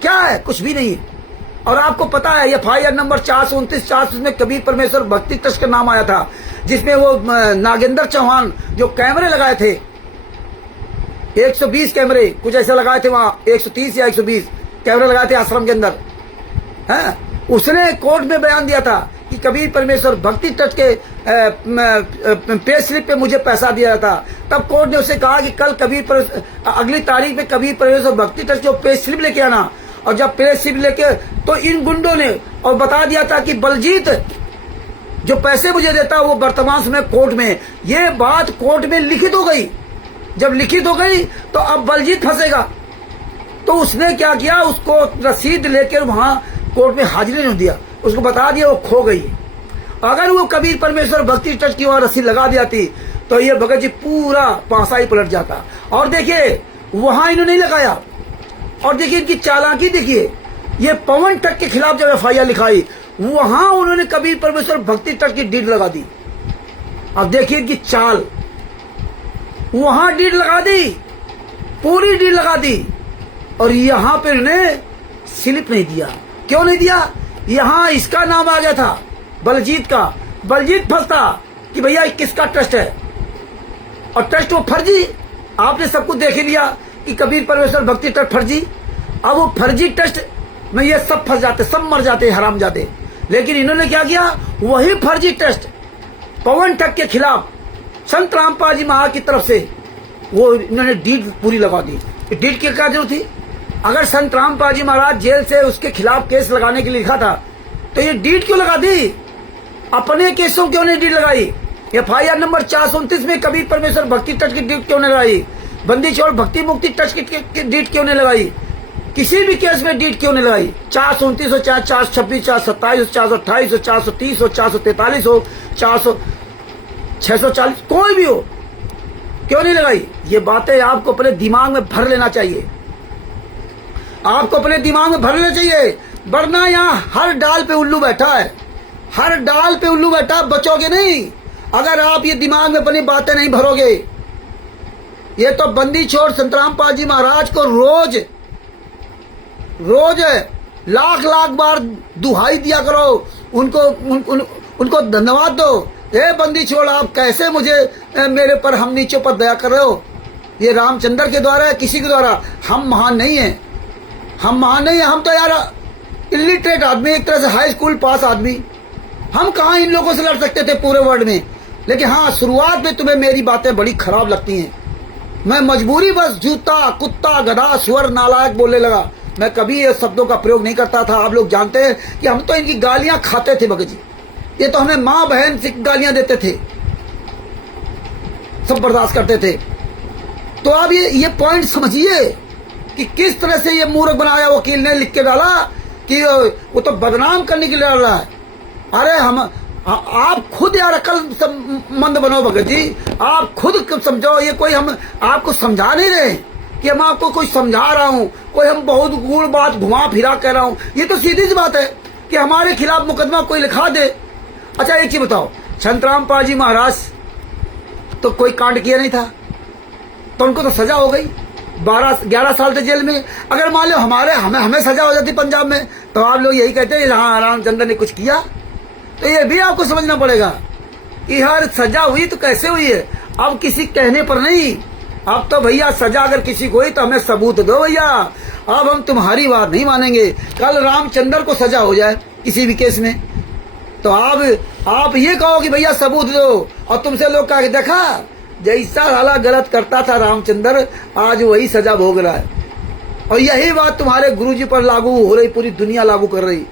क्या है? कुछ भी नहीं है। और आपको पता है FIR नंबर 429-430 में कबीर परमेश्वर भक्ति ट्रस्ट का नाम आया था, जिसमें वो नागेंद्र चौहान जो कैमरे लगाए थे, 120 कैमरे कुछ ऐसा लगाए थे वहां, 130 या 120 कैमरे लगाए थे आश्रम के अंदर, है। उसने कोर्ट में बयान दिया था कि कबीर परमेश्वर भक्ति ट्रस्ट के पे स्लिप पे मुझे पैसा दिया था। तब कोर्ट ने उसे कहा कि कल अगली तारीख में कबीर परमेश्वर भक्ति ट्रस्ट जो पे स्लिप लेके आना। और जब पे स्लिप लेके, तो इन गुंडों ने और बता दिया था कि बलजीत जो पैसे मुझे देता वो वर्तमान समय कोर्ट में। ये बात कोर्ट में लिखित हो गई। जब लिखित हो गई तो अब बलजीत फंसेगा। तो उसने क्या किया, उसको रसीद लेकर वहां कोर्ट में हाजिरी नहीं दिया, उसको बता दिया वो खो गई। अगर वो कबीर परमेश्वर भक्ति ट्रस्ट की वहां रसीद लगा दिया तो ये भगत जी पूरा पासा ही पलट जाता। और देखिए वहां इन्होंने नहीं लगाया। और देखिए इनकी चालाकी, देखिए ये पवन ट्रक के खिलाफ जब FIR लिखाई, वहां उन्होंने कबीर परमेश्वर भक्ति ट्रस्ट की डीड लगा दी। अब देखिए इनकी चाल, वहां डीड लगा दी, पूरी डीड लगा दी, और यहां पे उन्हें स्लिप नहीं दिया। क्यों नहीं दिया? यहां इसका नाम आ गया था, बलजीत का। बलजीत फंसता कि भैया किसका ट्रस्ट है, और ट्रस्ट वो फर्जी। आपने सब कुछ देख ही लिया कि कबीर परमेश्वर भक्ति ट्रस्ट फर्जी। अब वो फर्जी ट्रस्ट में ये सब फंस जाते, सब मर जाते, हराम जाते। लेकिन इन्होंने क्या किया, वही फर्जी ट्रस्ट पवन ट्रक के खिलाफ संत रामपाल जी महाराज की तरफ से वो इन्होंने डीड पूरी लगा दी। डीड की क्या जरूरत थी? अगर संत रामपाल जी महाराज जेल से उसके खिलाफ केस लगाने के लिए लिखा था, तो ये डीड क्यों लगा दी? अपने केसों क्यों नहीं डीड लगाई? FIR नंबर 429 में कबीर परमेश्वर भक्ति ट्रस्ट की डीड क्यों नहीं लगाई? बंदी छोड़ भक्ति मुक्ति ट्रस्ट की डीड क्यों नहीं लगाई? किसी भी केस में डीड क्यों नहीं लगाई? 429 हो, चाहे 426, 427, 428, 430 हो, 443 हो, 640, कोई भी हो, क्यों नहीं लगाई? ये बातें आपको अपने दिमाग में भर लेना चाहिए, आपको अपने दिमाग में भर लेना चाहिए। वरना यहाँ हर डाल पे उल्लू बैठा है, हर डाल पे उल्लू बैठा, बचोगे नहीं अगर आप ये दिमाग में अपनी बातें नहीं भरोगे। ये तो बंदी छोड़ संतराम पाल जी महाराज को रोज रोज लाख लाख बार दुहाई दिया करो, उनको धन्यवाद दो। ए बंदी छोड़, आप कैसे मुझे मेरे पर हम नीचों पर दया कर रहे हो? ये रामचंद्र के द्वारा है, किसी के द्वारा? हम महान नहीं है, हम महान नहीं है। हम तो यार इलिटरेट आदमी, एक तरह से हाई स्कूल पास आदमी। हम कहाँ इन लोगों से लड़ सकते थे पूरे वर्ल्ड में? लेकिन हाँ, शुरुआत में तुम्हें मेरी बातें बड़ी खराब लगती हैं। मैं मजबूरी बस जूता, कुत्ता, गधा, सुअर, नालायक बोलने लगा। मैं कभी ये शब्दों का प्रयोग नहीं करता था। आप लोग जानते हैं कि हम तो इनकी गालियां खाते थे भगत जी। ये तो हमें माँ बहन से गालियां देते थे, सब बर्दाश्त करते थे। तो आप ये पॉइंट समझिए कि किस तरह से ये मूर्ख बनाया वकील ने, लिख के डाला कि वो तो बदनाम करने के लिए डाल रहा है। अरे आप खुद यार अक्लमंद बनो भगत जी, आप खुद समझो। ये कोई हम आपको समझा नहीं रहे कि हम आपको कोई समझा रहा हूं, कोई हम बहुत गूढ़ बात घुमा फिरा कह रहा हूं। ये तो सीधी सी बात है कि हमारे खिलाफ मुकदमा कोई लिखा दे। अच्छा एक चीज बताओ, संतराम पाल जी महाराज तो कोई कांड किया नहीं था, तो उनको तो सजा हो गई, 11 साल थे जेल में। अगर मान लो हमें सजा हो जाती पंजाब में, तो आप लोग यही कहते हैं हाँ रामचंद्र ने कुछ किया। तो ये भी आपको समझना पड़ेगा कि यार सजा हुई तो कैसे हुई है, अब किसी कहने पर नहीं। अब तो भैया सजा अगर किसी को हुई तो हमें सबूत दो भैया, अब हम तुम्हारी बात नहीं मानेंगे। कल रामचंद्र को सजा हो जाए किसी भी केस में, तो आप ये कहो कि भैया सबूत दो, और तुमसे लोग कहा कि देखा जैसा साला गलत करता था रामचंद्र, आज वही सजा भोग रहा है। और यही बात तुम्हारे गुरुजी पर लागू हो रही, पूरी दुनिया लागू कर रही।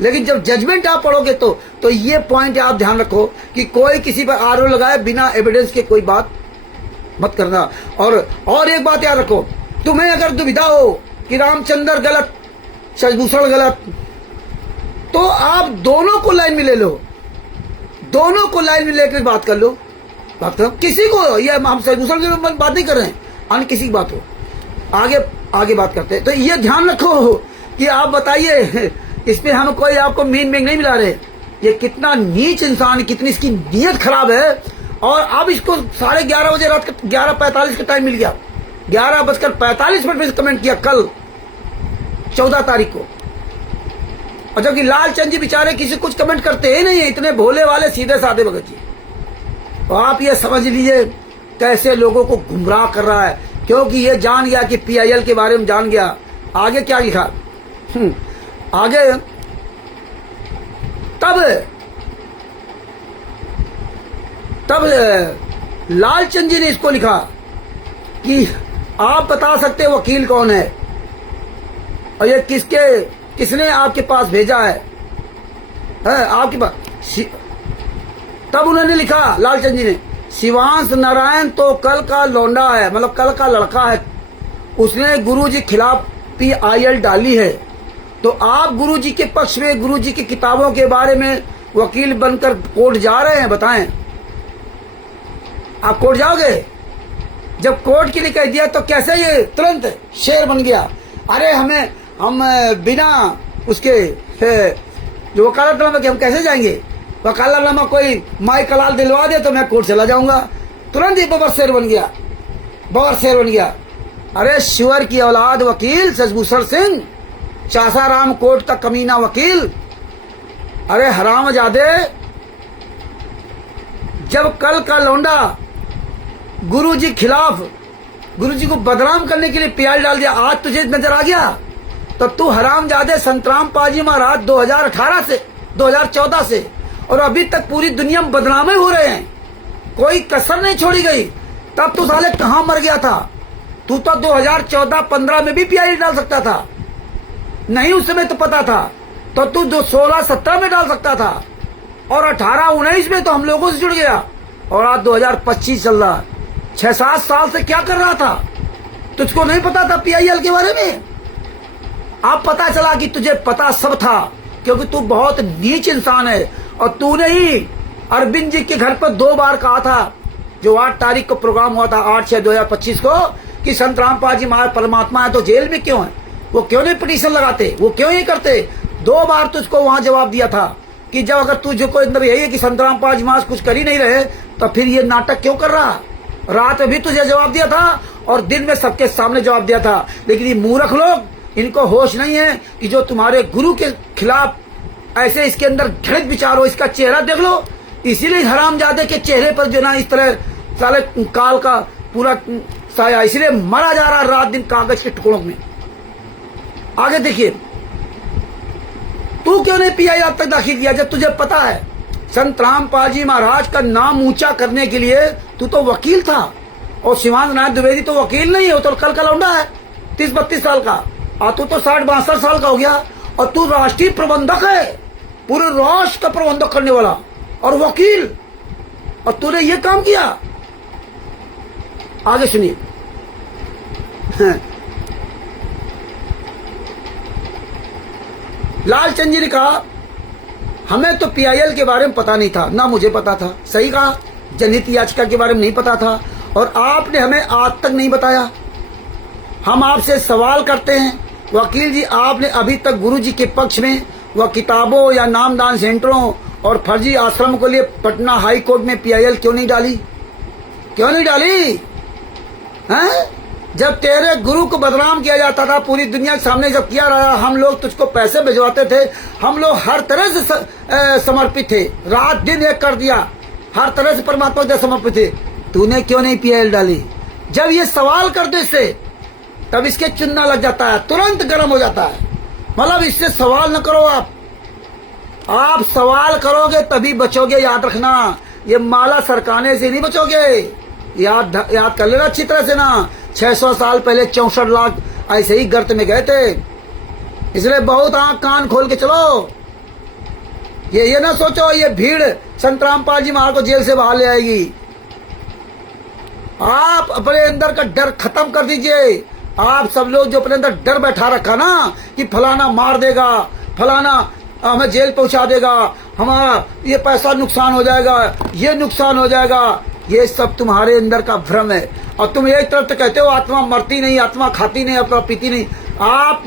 लेकिन जब जजमेंट आप पढ़ोगे तो ये पॉइंट आप ध्यान रखो कि कोई किसी पर आरोप लगाए बिना एविडेंस के कोई बात मत करना। और एक बात याद रखो, तुम्हें अगर दुविधा हो कि रामचंद्र गलत, शशिभूषण गलत, तो आप दोनों को लाइन में ले लो, दोनों को लाइन में लेकर बात कर लो, बात करो किसी को। ये हम शशिभूषण की बात नहीं कर रहे हैं, अन्य किसी की बात हो, आगे बात करते हैं। तो ये ध्यान रखो कि आप बताइए, इसमें हम कोई आपको मीन में नहीं मिला रहे। ये कितना नीच इंसान, कितनी इसकी नीयत खराब है। और अब इसको 11:30 बजे रात 11:45 का टाइम मिल गया, 11:45 पे कमेंट किया कल 14 तारीख को। और जबकि लालचंद जी बेचारे किसी कुछ कमेंट करते ही नहीं है, इतने भोले वाले सीधे साधे भगत जी। तो आप ये समझ लीजिए कैसे लोगों को गुमराह कर रहा है, क्योंकि ये जान गया कि PIL के बारे में जान गया। आगे क्या लिखा, आगे तब लालचंद जी ने इसको लिखा कि आप बता सकते वकील कौन है और ये किसने आपके पास भेजा है आपके पास। तब उन्होंने लिखा, लालचंद जी ने, शिवांश नारायण तो कल का लौंडा है, मतलब कल का लड़का है, उसने गुरुजी खिलाफ PIL डाली है। तो आप गुरुजी के पक्ष में, गुरुजी की किताबों के बारे में वकील बनकर कोर्ट जा रहे हैं, बताएं आप कोर्ट जाओगे? जब कोर्ट के लिए कह दिया तो कैसे ये तुरंत शेर बन गया। अरे हम बिना उसके जो वकालतनामा के हम कैसे जाएंगे? वकालतनामा कोई माई कलाल दिलवा दे तो मैं कोर्ट चला जाऊंगा। तुरंत ही बबर शेर बन गया। अरे शिवर की औलाद वकील शशिभूषण सिंह, चासाराम कोर्ट का कमीना वकील। अरे हरामजादे, जब कल का लौंडा गुरुजी खिलाफ, गुरुजी को बदनाम करने के लिए PIL डाल दिया, आज तुझे नजर आ गया? तो तू हरामजादे संतराम पाल जी महाराज 2018 से 2014 से और अभी तक पूरी दुनिया में बदनामे हो रहे हैं, कोई कसर नहीं छोड़ी गई। तब तू साले कहां मर गया था? तू तो 2014-15 में भी PIL डाल सकता था, नहीं उस समय तो पता था, तो तू 16-17 में डाल सकता था, और 18-19 में तो हम लोगों से जुड़ गया, और आज 2025 चल रहा, 6-7 साल से क्या कर रहा था? तुझको नहीं पता था PIL के बारे में? अब पता चला कि तुझे पता सब था, क्योंकि तू बहुत नीच इंसान है। और तूने ही अरविंद जी के घर पर 2 बार कहा था, जो 8 तारीख को प्रोग्राम हुआ था 8/6/2025 को, कि संतराम पाल जी महाराज परमात्मा है तो जेल में क्यों है? वो क्यों नहीं पिटीशन लगाते, वो क्यों नहीं करते? 2 बार तुझको वहां जवाब दिया था कि जब अगर तुझको अंदर यही है कि संतराम पाल जी महाराज कुछ कर ही नहीं रहे, तो फिर ये नाटक क्यों कर रहा? रात में भी तुझे जवाब दिया था और दिन में सबके सामने जवाब दिया था। लेकिन ये मूर्ख लोग, इनको होश नहीं है कि जो तुम्हारे गुरु के खिलाफ ऐसे इसके अंदर घृणित विचार हो, इसका चेहरा देख लो। इसीलिए हरामजादे के चेहरे पर जो ना इस तरह साले काल का पूरा साया, इसलिए मरा जा रहा रात दिन कागज के टुकड़ों में। आगे देखिए, तू क्यों नहीं पीआई अब तक दाखिल किया जब तुझे पता है संत रामपाल जी महाराज का नाम ऊंचा करने के लिए तू तो वकील था, और शिवानंद नाथ द्विवेदी तो वकील नहीं है, वो तो कल का लौंडा है 30-32 साल का, और तू तो 60-62 साल का हो गया, और तू राष्ट्रीय प्रबंधक है, पूरे राष्ट्र का प्रबंधक करने वाला और वकील, और तूने ये काम किया। आगे सुनिए। लालचंद जी ने कहा हमें तो पीआईएल के बारे में पता नहीं था, ना मुझे पता था। सही कहा, जनहित याचिका के बारे में नहीं पता था और आपने हमें आज तक नहीं बताया। हम आपसे सवाल करते हैं वकील जी, आपने अभी तक गुरु जी के पक्ष में वह किताबों या नामदान सेंटरों और फर्जी आश्रम को लिए पटना हाई कोर्ट में पीआईएल क्यों नहीं डाली? क्यों नहीं डाली? हैं? जब तेरे गुरु को बदनाम किया जाता था पूरी दुनिया के सामने, जब किया रहा, हम लोग तुझको पैसे भिजवाते थे, हम लोग हर तरह से समर्पित थे, रात दिन एक कर दिया, हर तरह से परमात्मा के समर्पित थे। तूने क्यों नहीं पीआईएल डाली? जब ये सवाल कर दे से तब इसके चुनना लग जाता है, तुरंत गर्म हो जाता है। मतलब इससे सवाल न करो, आप सवाल करोगे तभी बचोगे, याद रखना। ये माला सरकाने से नहीं बचोगे, याद कर लेना अच्छी तरह से ना। 600 साल पहले 64 लाख ऐसे ही गर्त में गए थे, इसलिए बहुत आंख कान खोल के चलो। ये ना सोचो ये भीड़ संत रामपाल जी महाराज को जेल से बाहर ले आएगी। आप अपने अंदर का डर खत्म कर दीजिए। आप सब लोग जो अपने अंदर डर बैठा रखा ना कि फलाना मार देगा, फलाना हमें जेल पहुंचा देगा, हमारा ये पैसा नुकसान हो जाएगा, ये नुकसान हो जाएगा, ये सब तुम्हारे अंदर का भ्रम है। और तुम एक तरफ तो कहते हो आत्मा मरती नहीं, आत्मा खाती नहीं, आत्मा पीती नहीं। आप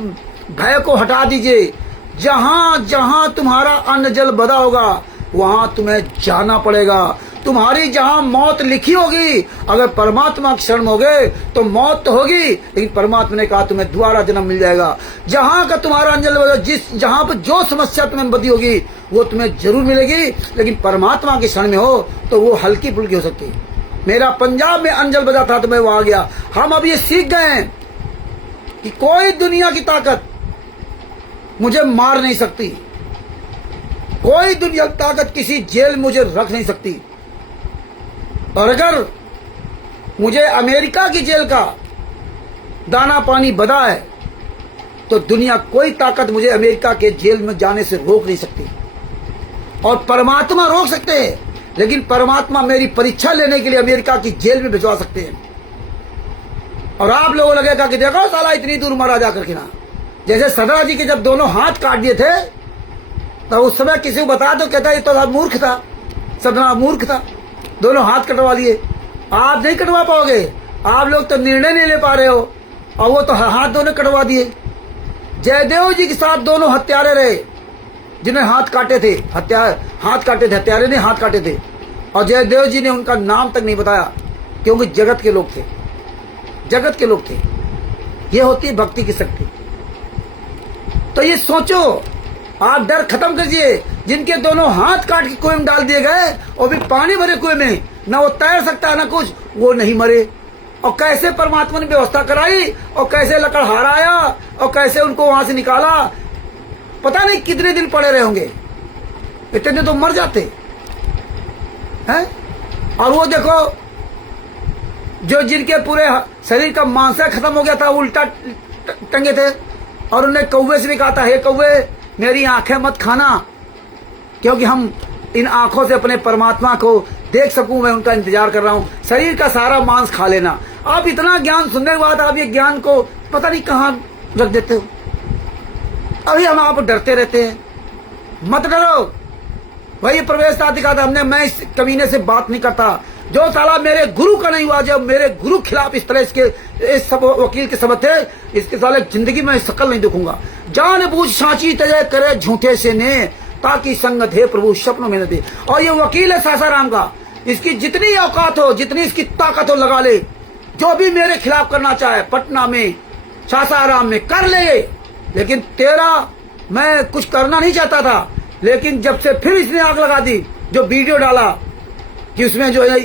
भय को हटा दीजिए। जहां जहां तुम्हारा अन्न जल बदा होगा वहां तुम्हें जाना पड़ेगा। तुम्हारी जहां मौत लिखी होगी, अगर परमात्मा की शरण हो गए तो मौत तो होगी, लेकिन परमात्मा ने कहा तुम्हें दोबारा जन्म मिल जाएगा। जहां का तुम्हारा अंजल बदा, जहां पर जो समस्या तुम्हें बदी होगी वो तुम्हें जरूर मिलेगी, लेकिन परमात्मा की शरण में हो तो वो हल्की फुल्की हो सकती है। मेरा पंजाब में अंजल बजा था तो मैं वहां गया। हम अब ये सीख गए हैं कि कोई दुनिया की ताकत मुझे मार नहीं सकती, कोई दुनिया की ताकत किसी जेल में मुझे रख नहीं सकती। और अगर मुझे अमेरिका की जेल का दाना पानी बदा है तो दुनिया कोई ताकत मुझे अमेरिका के जेल में जाने से रोक नहीं सकती। और परमात्मा रोक सकते हैं, लेकिन परमात्मा मेरी परीक्षा लेने के लिए अमेरिका की जेल में भिजवा सकते हैं। और आप लोगों लगेगा कि देखो साला इतनी दूर मरा जा करके ना। जैसे सदरा जी के जब दोनों हाथ काट दिए थे तो उस समय किसी को बता दो, कहता ये तो मूर्ख था, सदरा मूर्ख था, दोनों हाथ कटवा लिए। आप नहीं कटवा पाओगे, आप लोग तो निर्णय नहीं ले पा रहे हो, और वो तो हाथ दोनों कटवा दिए। जयदेव जी के साथ दोनों हत्यारे रहे जिन्हें हाथ काटे थे, हत्यारे ने हाथ काटे थे, और जयदेव जी ने उनका नाम तक नहीं बताया, क्योंकि जगत के लोग थे, जगत के लोग थे। ये होती है भक्ति की शक्ति। तो ये सोचो, आप डर खत्म कीजिए। जिनके दोनों हाथ काट के कुएं में डाल दिए गए, और भी पानी भरे कुएं में, ना वो तैर सकता है ना कुछ, वो नहीं मरे। और कैसे परमात्मा ने व्यवस्था कराई, और कैसे लकड़हारा आया, और कैसे उनको वहां से निकाला। पता नहीं कितने दिन पड़े रहे होंगे, इतने तो मर जाते हैं। और वो देखो जो जिनके पूरे शरीर का मांस खत्म हो गया था, उल्टा टंगे थे, और उन्हें कौवे से भी कहा था, हे कौवे मेरी आंखें मत खाना, क्योंकि हम इन आंखों से अपने परमात्मा को देख सकूं, मैं उनका इंतजार कर रहा हूं। शरीर का सारा मांस खा लेना। आप इतना ज्ञान सुनने के बाद आप ये ज्ञान को पता नहीं कहां रख देते हो। अभी हम आप डरते रहते हैं। मत डरो, वही प्रवेश अधिकार हमने, मैं इस कमीने से बात नहीं करता। जो साला मेरे गुरु का नहीं हुआ, जब मेरे गुरु खिलाफ इस तरह इस सब वकील के सबक थे, इसके साले जिंदगी में शकल नहीं देखूंगा। जान बूझ सांची तय करे झूठे से ने, ताकि संगत है प्रभु स्वप्नों में न दे। और ये वकील है सासाराम का, इसकी जितनी औकात हो, जितनी इसकी ताकत हो लगा ले। जो भी मेरे खिलाफ करना चाहे पटना में, सासाराम में कर ले। लेकिन तेरा मैं कुछ करना नहीं चाहता था, लेकिन जब से फिर इसने आग लगा दी, जो वीडियो डाला कि उसमें जो है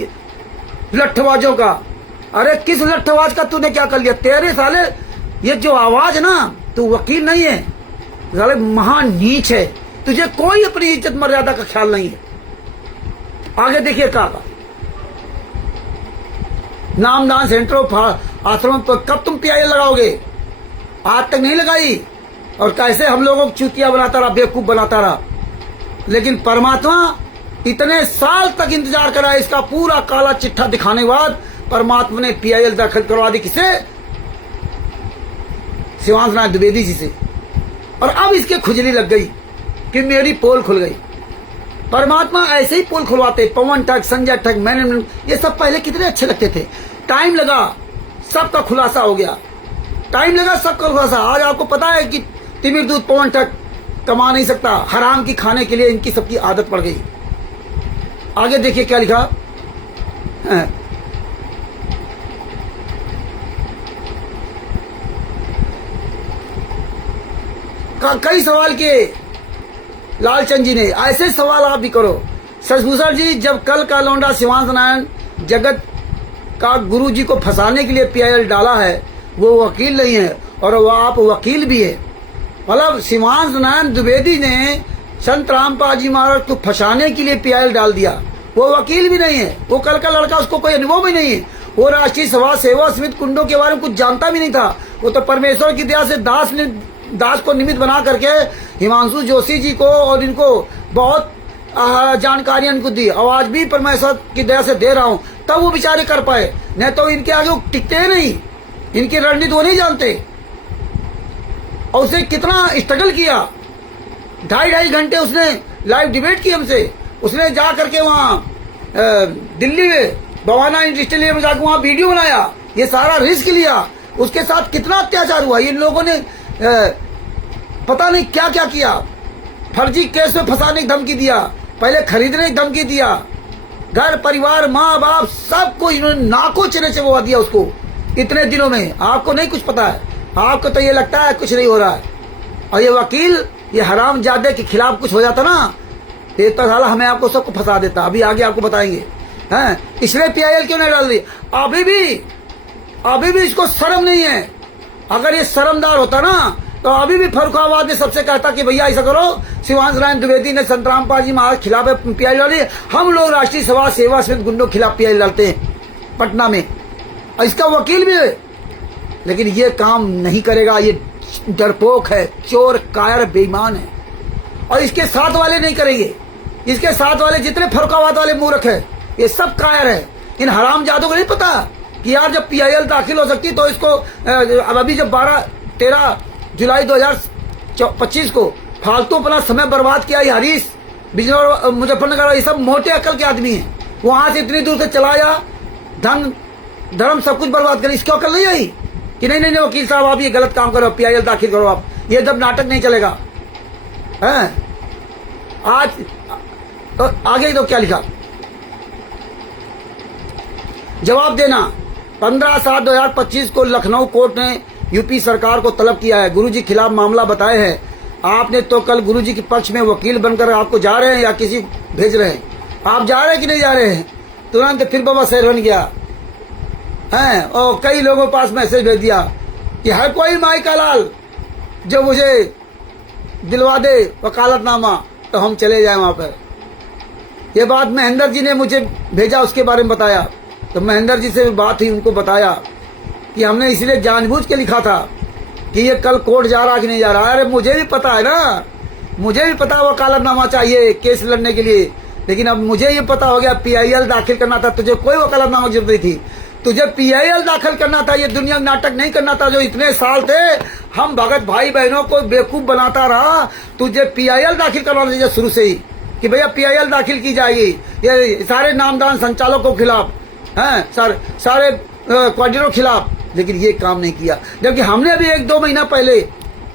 लट्ठबाजों का, अरे किस लट्ठबाज का तूने क्या कर लिया? तेरे साले ये जो आवाज ना, तू वकील नहीं है साले, महान नीच है। तुझे कोई अपनी इज्जत मर्यादा का ख्याल नहीं है। आगे देखिए का नामदान सेंटर आश्रम पर कब तुम पीआईएल लगाओगे? आज तक नहीं लगाई, और कैसे हम लोगों को चूतिया बनाता रहा, बेवकूफ बनाता रहा। लेकिन परमात्मा इतने साल तक इंतजार करा, इसका पूरा काला चिट्ठा दिखाने के बाद परमात्मा ने पीआईएल दाखिल करवा दी। किसे? शिवांश नारायण द्विवेदी जी से। और अब इसके खुजली लग गई कि मेरी पोल खुल गई। परमात्मा ऐसे ही पोल खुलवाते। पवन ठग, संजय ठग, मैंने ये सब पहले कितने अच्छे लगते थे। टाइम लगा, सबका खुलासा हो गया। टाइम लगा, सबका खुलासा। आज आपको पता है कि तिमिर दूध पवन ठग कमा नहीं सकता, हराम की खाने के लिए इनकी सबकी आदत पड़ गई। आगे देखिए क्या लिखा है। कई सवाल किए लालचंद जी ने, ऐसे सवाल आप भी करो। शशभूषण जी, जब कल का लौंडा शिवांश नारायण जगत का गुरु जी को फंसाने के लिए पीआईएल डाला है, वो वकील नहीं है और वो आप वकील भी है। मतलब शिवांश नारायण द्विवेदी ने संत रामपाल जी महाराज को फंसाने के लिए पीआईएल डाल दिया। वो वकील भी नहीं है, वो कल का लड़का, उसको कोई अनुभव भी नहीं है। वो राष्ट्रीय समाज सेवा समिति कुंडों के बारे में कुछ जानता भी नहीं था। वो तो परमेश्वर की दया से दास को निमित्त बना करके हिमांशु जोशी जी को और इनको बहुत जानकारी इनको दी। और आज भी परमेश्वर की दया से दे रहा हूं, तब वो बेचारे कर पाए, नहीं तो इनके आगे वो टिकते नहीं। इनकी रणनीति वो नहीं जानते। और उसने कितना स्ट्रगल किया, 2.5 घंटे उसने लाइव डिबेट की हमसे। उसने जा करके वहाँ दिल्ली में बवाना इंडस्ट्रियल में जाकर वहाँ वीडियो बनाया, ये सारा रिस्क लिया। उसके साथ कितना अत्याचार हुआ। इन लोगों ने पता नहीं क्या क्या किया। फर्जी केस में फंसाने की धमकी दिया, पहले खरीदने की धमकी दिया, घर परिवार माँ बाप सबको इन्होंने नाकों चिरे चबवा दिया उसको इतने दिनों में। आपको नहीं कुछ पता है, आपको तो ये लगता है कुछ नहीं हो रहा है। और ये वकील, ये हरामजादे के खिलाफ कुछ हो जाता ना, ये तो साला हमें आपको सबको फंसा देता। अभी आगे आपको बताएंगे हैं इसलिए पीआईएल क्यों नहीं डाल दी। अभी भी इसको शर्म नहीं है। अगर ये शर्मदार होता ना तो अभी भी फर्रुखाबाद में सबसे कहता कि भैया ऐसा करो, शिवांश नारायण द्विवेदी ने संत रामपाल जी महाराज खिलाफ पीआईएल डाली, हम लोग राष्ट्रीय समाज सेवा समिति गुंडों के खिलाफ पीआईएल डालते हैं पटना में। और इसका वकील भी है, लेकिन ये काम नहीं करेगा। ये डरपोक है, चोर, कायर, बेईमान है। और इसके साथ वाले नहीं करेंगे। इसके साथ वाले जितने फर्रुखाबाद वाले मूर्ख है, ये सब कायर है। इन हरामजादों को नहीं पता कि यार जब पीआईएल दाखिल हो सकती तो इसको अभी जब 13 जुलाई 2025 को फालतू अपना समय बर्बाद किया। हरीश बिजनौर मुजफ्फरनगर, ये सब मोटे अकल के आदमी हैं। वहां से इतनी दूर से चलाया, धन धर्म सब कुछ बर्बाद कर। इसकी अकल नहीं आई कि नहीं नहीं वकील साहब आप ये गलत काम करो, पीआईएल दाखिल करो आप, ये जब नाटक नहीं चलेगा है। आज तो आगे तो क्या लिखा, जवाब देना। 15/7/2025 को लखनऊ कोर्ट ने यूपी सरकार को तलब किया है। गुरुजी खिलाफ मामला बताए हैं। आपने तो कल गुरुजी के पक्ष में वकील बनकर आपको जा रहे हैं या किसी भेज रहे हैं? आप जा रहे हैं कि नहीं जा रहे हैं? तुरंत फिर बाबा शेर बन गया है और कई लोगों के पास मैसेज भेज दिया कि हर कोई माई का लाल जो मुझे दिलवा दे वकालतनामा तो हम चले जाए वहां पर। ये बात महेंद्र जी ने मुझे भेजा, उसके बारे में बताया। तो महेंद्र जी से बात हुई, उनको बताया कि हमने इसलिए जानबूझ के लिखा था कि ये कल कोर्ट जा रहा कि नहीं जा रहा। अरे मुझे भी पता है ना, मुझे भी पता वकालतनामा चाहिए केस लड़ने के लिए, लेकिन अब मुझे ये पता हो गया पीआईएल दाखिल करना था। तुझे कोई वकालतनामा की जरूरत नहीं थी, तुझे पीआईएल दाखिल करना था। ये दुनिया में नाटक नहीं करना था जो इतने साल थे हम भगत भाई बहनों को बेवकूफ बनाता रहा। तुझे पीआईएल दाखिल करवाना चाहिए शुरू से ही कि भैया पीआईएल दाखिल की जाएगी। ये सारे नामदान संचालकों के खिलाफ हैं, सारे क्वार्टिरों के खिलाफ, लेकिन ये काम नहीं किया। जबकि हमने भी 1-2 महीना पहले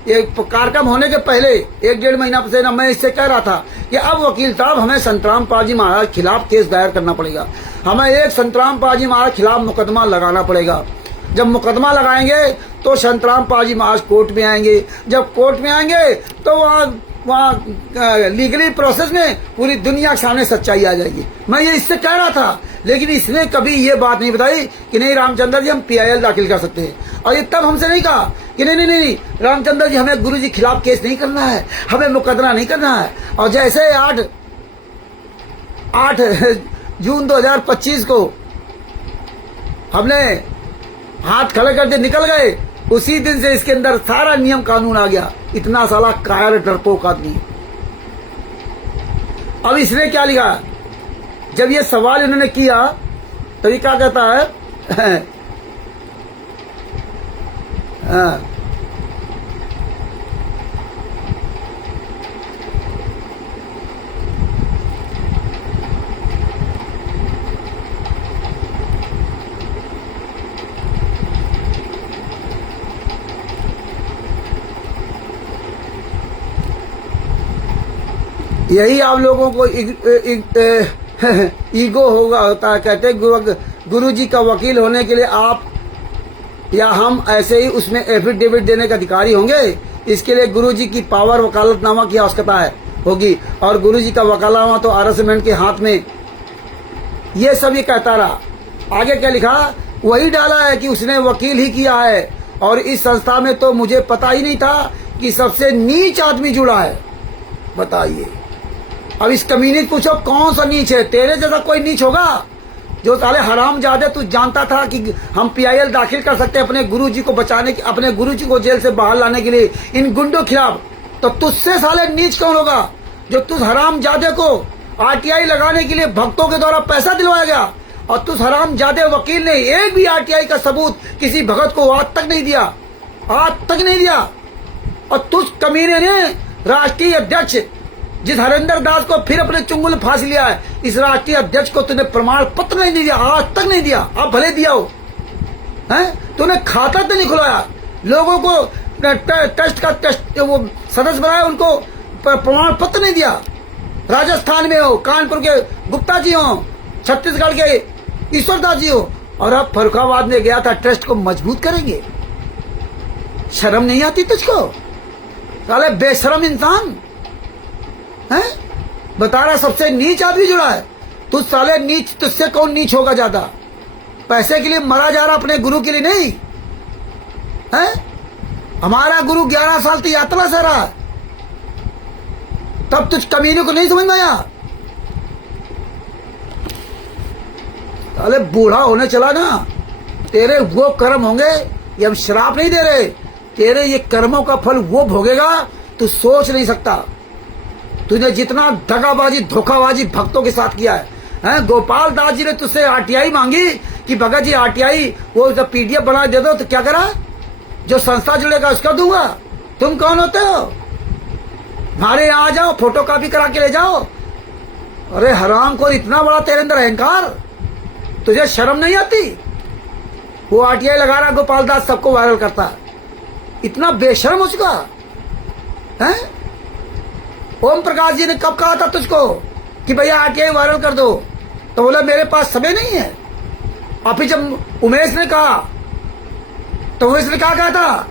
ये कार्यक्रम होने के पहले 1-1.5 महीना से ना मैं इससे कह रहा था कि अब वकील साहब हमें संतराम पाल जी महाराज खिलाफ केस दायर करना पड़ेगा, हमें एक संतराम पाल जी महाराज खिलाफ मुकदमा लगाना पड़ेगा। जब मुकदमा लगाएंगे तो संतराम पाल जी महाराज कोर्ट में आएंगे, जब कोर्ट में आएंगे तो वहाँ लीगली प्रोसेस में पूरी दुनिया के सामने सच्चाई आ जाएगी। मैं ये इससे कह रहा था, लेकिन इसने कभी ये बात नहीं बताई कि नहीं रामचंद्र जी हम PIL दाखिल कर सकते हैं। और ये तब हमसे नहीं कहा कि नहीं नहीं नहीं रामचंद्र जी हमें गुरु जी खिलाफ केस नहीं करना है, हमें मुकदमा नहीं करना है। और जैसे 8 जून 2025 को हमने हाथ खड़े करके निकल गए, उसी दिन से इसके अंदर सारा नियम कानून आ गया। इतना साला कायर डरपोक आदमी। अब इसने क्या लिखा, जब ये सवाल इन्होंने किया तो ये क्या कहता है यही आप लोगों को ईगो होगा होता है। कहते गुरु जी का वकील होने के लिए आप या हम ऐसे ही उसमें एफिडेविट देने के अधिकारी होंगे। इसके लिए गुरु जी की पावर वकालतनामा की आवश्यकता होगी और गुरु जी का वकालतनामा तो RSMN के हाथ में। ये सब ये कहता रहा। आगे क्या लिखा, वही डाला है कि उसने वकील ही किया है और इस संस्था में तो मुझे पता ही नहीं था कि सबसे नीच आदमी जुड़ा है। बताइए, अब इस कमीने पूछो कौन सा नीच है? तेरे जैसा कोई नीच होगा जो साले हरामजादे? तू जानता था कि हम PIL दाखिल कर सकते हैं अपने गुरुजी को बचाने की, अपने गुरुजी को जेल से बाहर लाने के लिए इन गुंडों के खिलाफ? तो तुझसे साले नीच कौन होगा जो तुझ हरामजादे को RTI लगाने के लिए भक्तों के द्वारा पैसा दिलवाया गया और तुझ हरामजादे वकील ने एक भी RTI का सबूत किसी भगत को आज तक नहीं दिया, आज तक नहीं दिया। और तुझ कमीने ने राष्ट्रीय अध्यक्ष जिस हरेंद्र दास को फिर अपने चुंगल फांस लिया है, इस राष्ट्रीय अध्यक्ष को तूने प्रमाण पत्र नहीं दिया, आज तक नहीं दिया। अब भले दिया हो, हैं? तूने खाता तो नहीं खुलाया, लोगों को टेस्ट का टेस्ट वो सदस्य बनाया, उनको प्रमाण पत्र नहीं दिया। राजस्थान में हो, कानपुर के गुप्ता जी हो, छत्तीसगढ़ के ईश्वरदास जी हो, और अब फर्रुखाबाद में गया था ट्रस्ट को मजबूत करेंगे। शर्म नहीं आती तुझको? साले बेशरम इंसान हैं? बता रहा सबसे नीच आदमी जुड़ा है। तू साले नीच, तुझसे कौन नीच होगा ज्यादा? पैसे के लिए मरा जा रहा, अपने गुरु के लिए नहीं है। हमारा गुरु 11 साल की यात्रा से रहा, तब तुझ कमीने को नहीं समझ में आया? साले बूढ़ा होने चला ना, तेरे वो कर्म होंगे, ये हम श्राप नहीं दे रहे, तेरे ये कर्मों का फल वो भोगेगा, तू सोच नहीं सकता। तूने जितना दगाबाजी धोखाबाजी भक्तों के साथ किया है। गोपाल दास जी ने तुझसे RTI मांगी कि भगत जी RTI वो जब PDF बना दे दो, तो क्या करा? जो संस्था जुड़ेगा उसका दूंगा। तुम कौन होते हो? हमारे यहाँ आ जाओ, फोटो कॉपी करा के ले जाओ। अरे हराम को, इतना बड़ा तेरे अंदर अहंकार, तुझे शर्म नहीं आती? वो RTI लगा रहा गोपाल दास, सबको वायरल करता है। इतना बेशर्म हो चुका है। ओम प्रकाश जी ने कब कहा था तुझको कि भैया RTI वायरल कर दो? तो बोला मेरे पास समय नहीं है। और फिर जब उमेश ने कहा तो उमेश ने क्या कहा था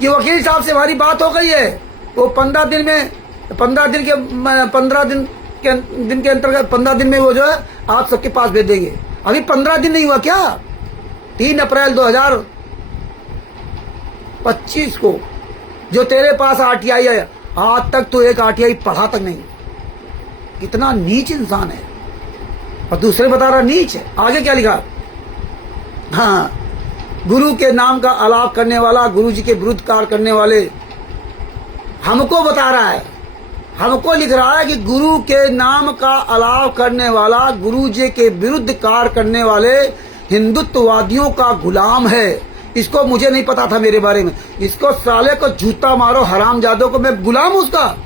कि वकील साहब से हमारी बात हो गई है, वो 15 दिन के अंतर्गत 15 दिन में वो जो है आप सबके पास भेज देंगे। अभी 15 दिन नहीं हुआ क्या? 3 अप्रैल 2025 को जो तेरे पास RTI है, आज तक तो एक RTI पढ़ा तक नहीं। कितना नीच इंसान है। और दूसरे बता रहा नीच है। आगे क्या लिखा, हाँ, गुरु के नाम का अलाप करने वाला, गुरु जी के विरुद्ध कार्य करने वाले, हमको बता रहा है, हमको लिख रहा है कि गुरु के नाम का अलाप करने वाला, गुरु जी के विरुद्ध कार्य करने वाले हिंदुत्ववादियों का गुलाम है। इसको मुझे नहीं पता था मेरे बारे में। इसको साले को जूता मारो, हरामजादों को, मैं गुलाम हूं उसका।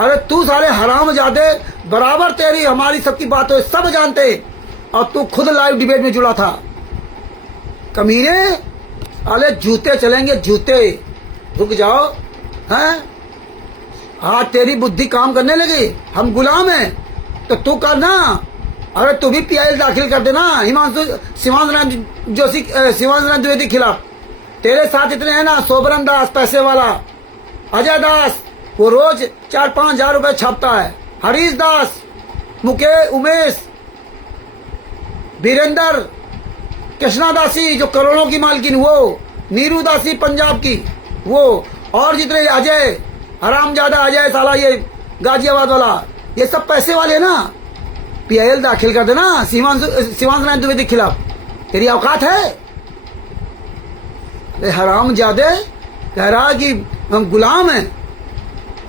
अरे तू साले हरामजादे, बराबर तेरी हमारी सबकी बात हो, सब जानते, और तू खुद लाइव डिबेट में जुड़ा था। कमीने, साले जूते चलेंगे, जूते। रुक जाओ, हैं? आज तेरी बुद्धि काम करने लगी, हम गुलाम हैं तो तू करना। अरे तू भी पीआईएल दाखिल कर देना हिमांशु शिवानंद जोशी शिवानंद द्विवेदी के खिलाफ। तेरे साथ इतने हैं ना, सोबरन दास पैसे वाला, अजय दास वो रोज 4-5 हजार रुपए छापता है, हरीश दास, उमेश, वीरेंद्र, कृष्णा दासी जो करोड़ों की मालकिन वो, नीरू दासी पंजाब की वो, और जितने अजय हरामजादा अजय साला ये गाजियाबाद वाला, ये सब पैसे वाले ना। पीआईएल दाखिल कर देना शिवानंद द्विवेदी के खिलाफ। तेरी औकात है? अरे हरामजादे कह रहा कि हम गुलाम हैं।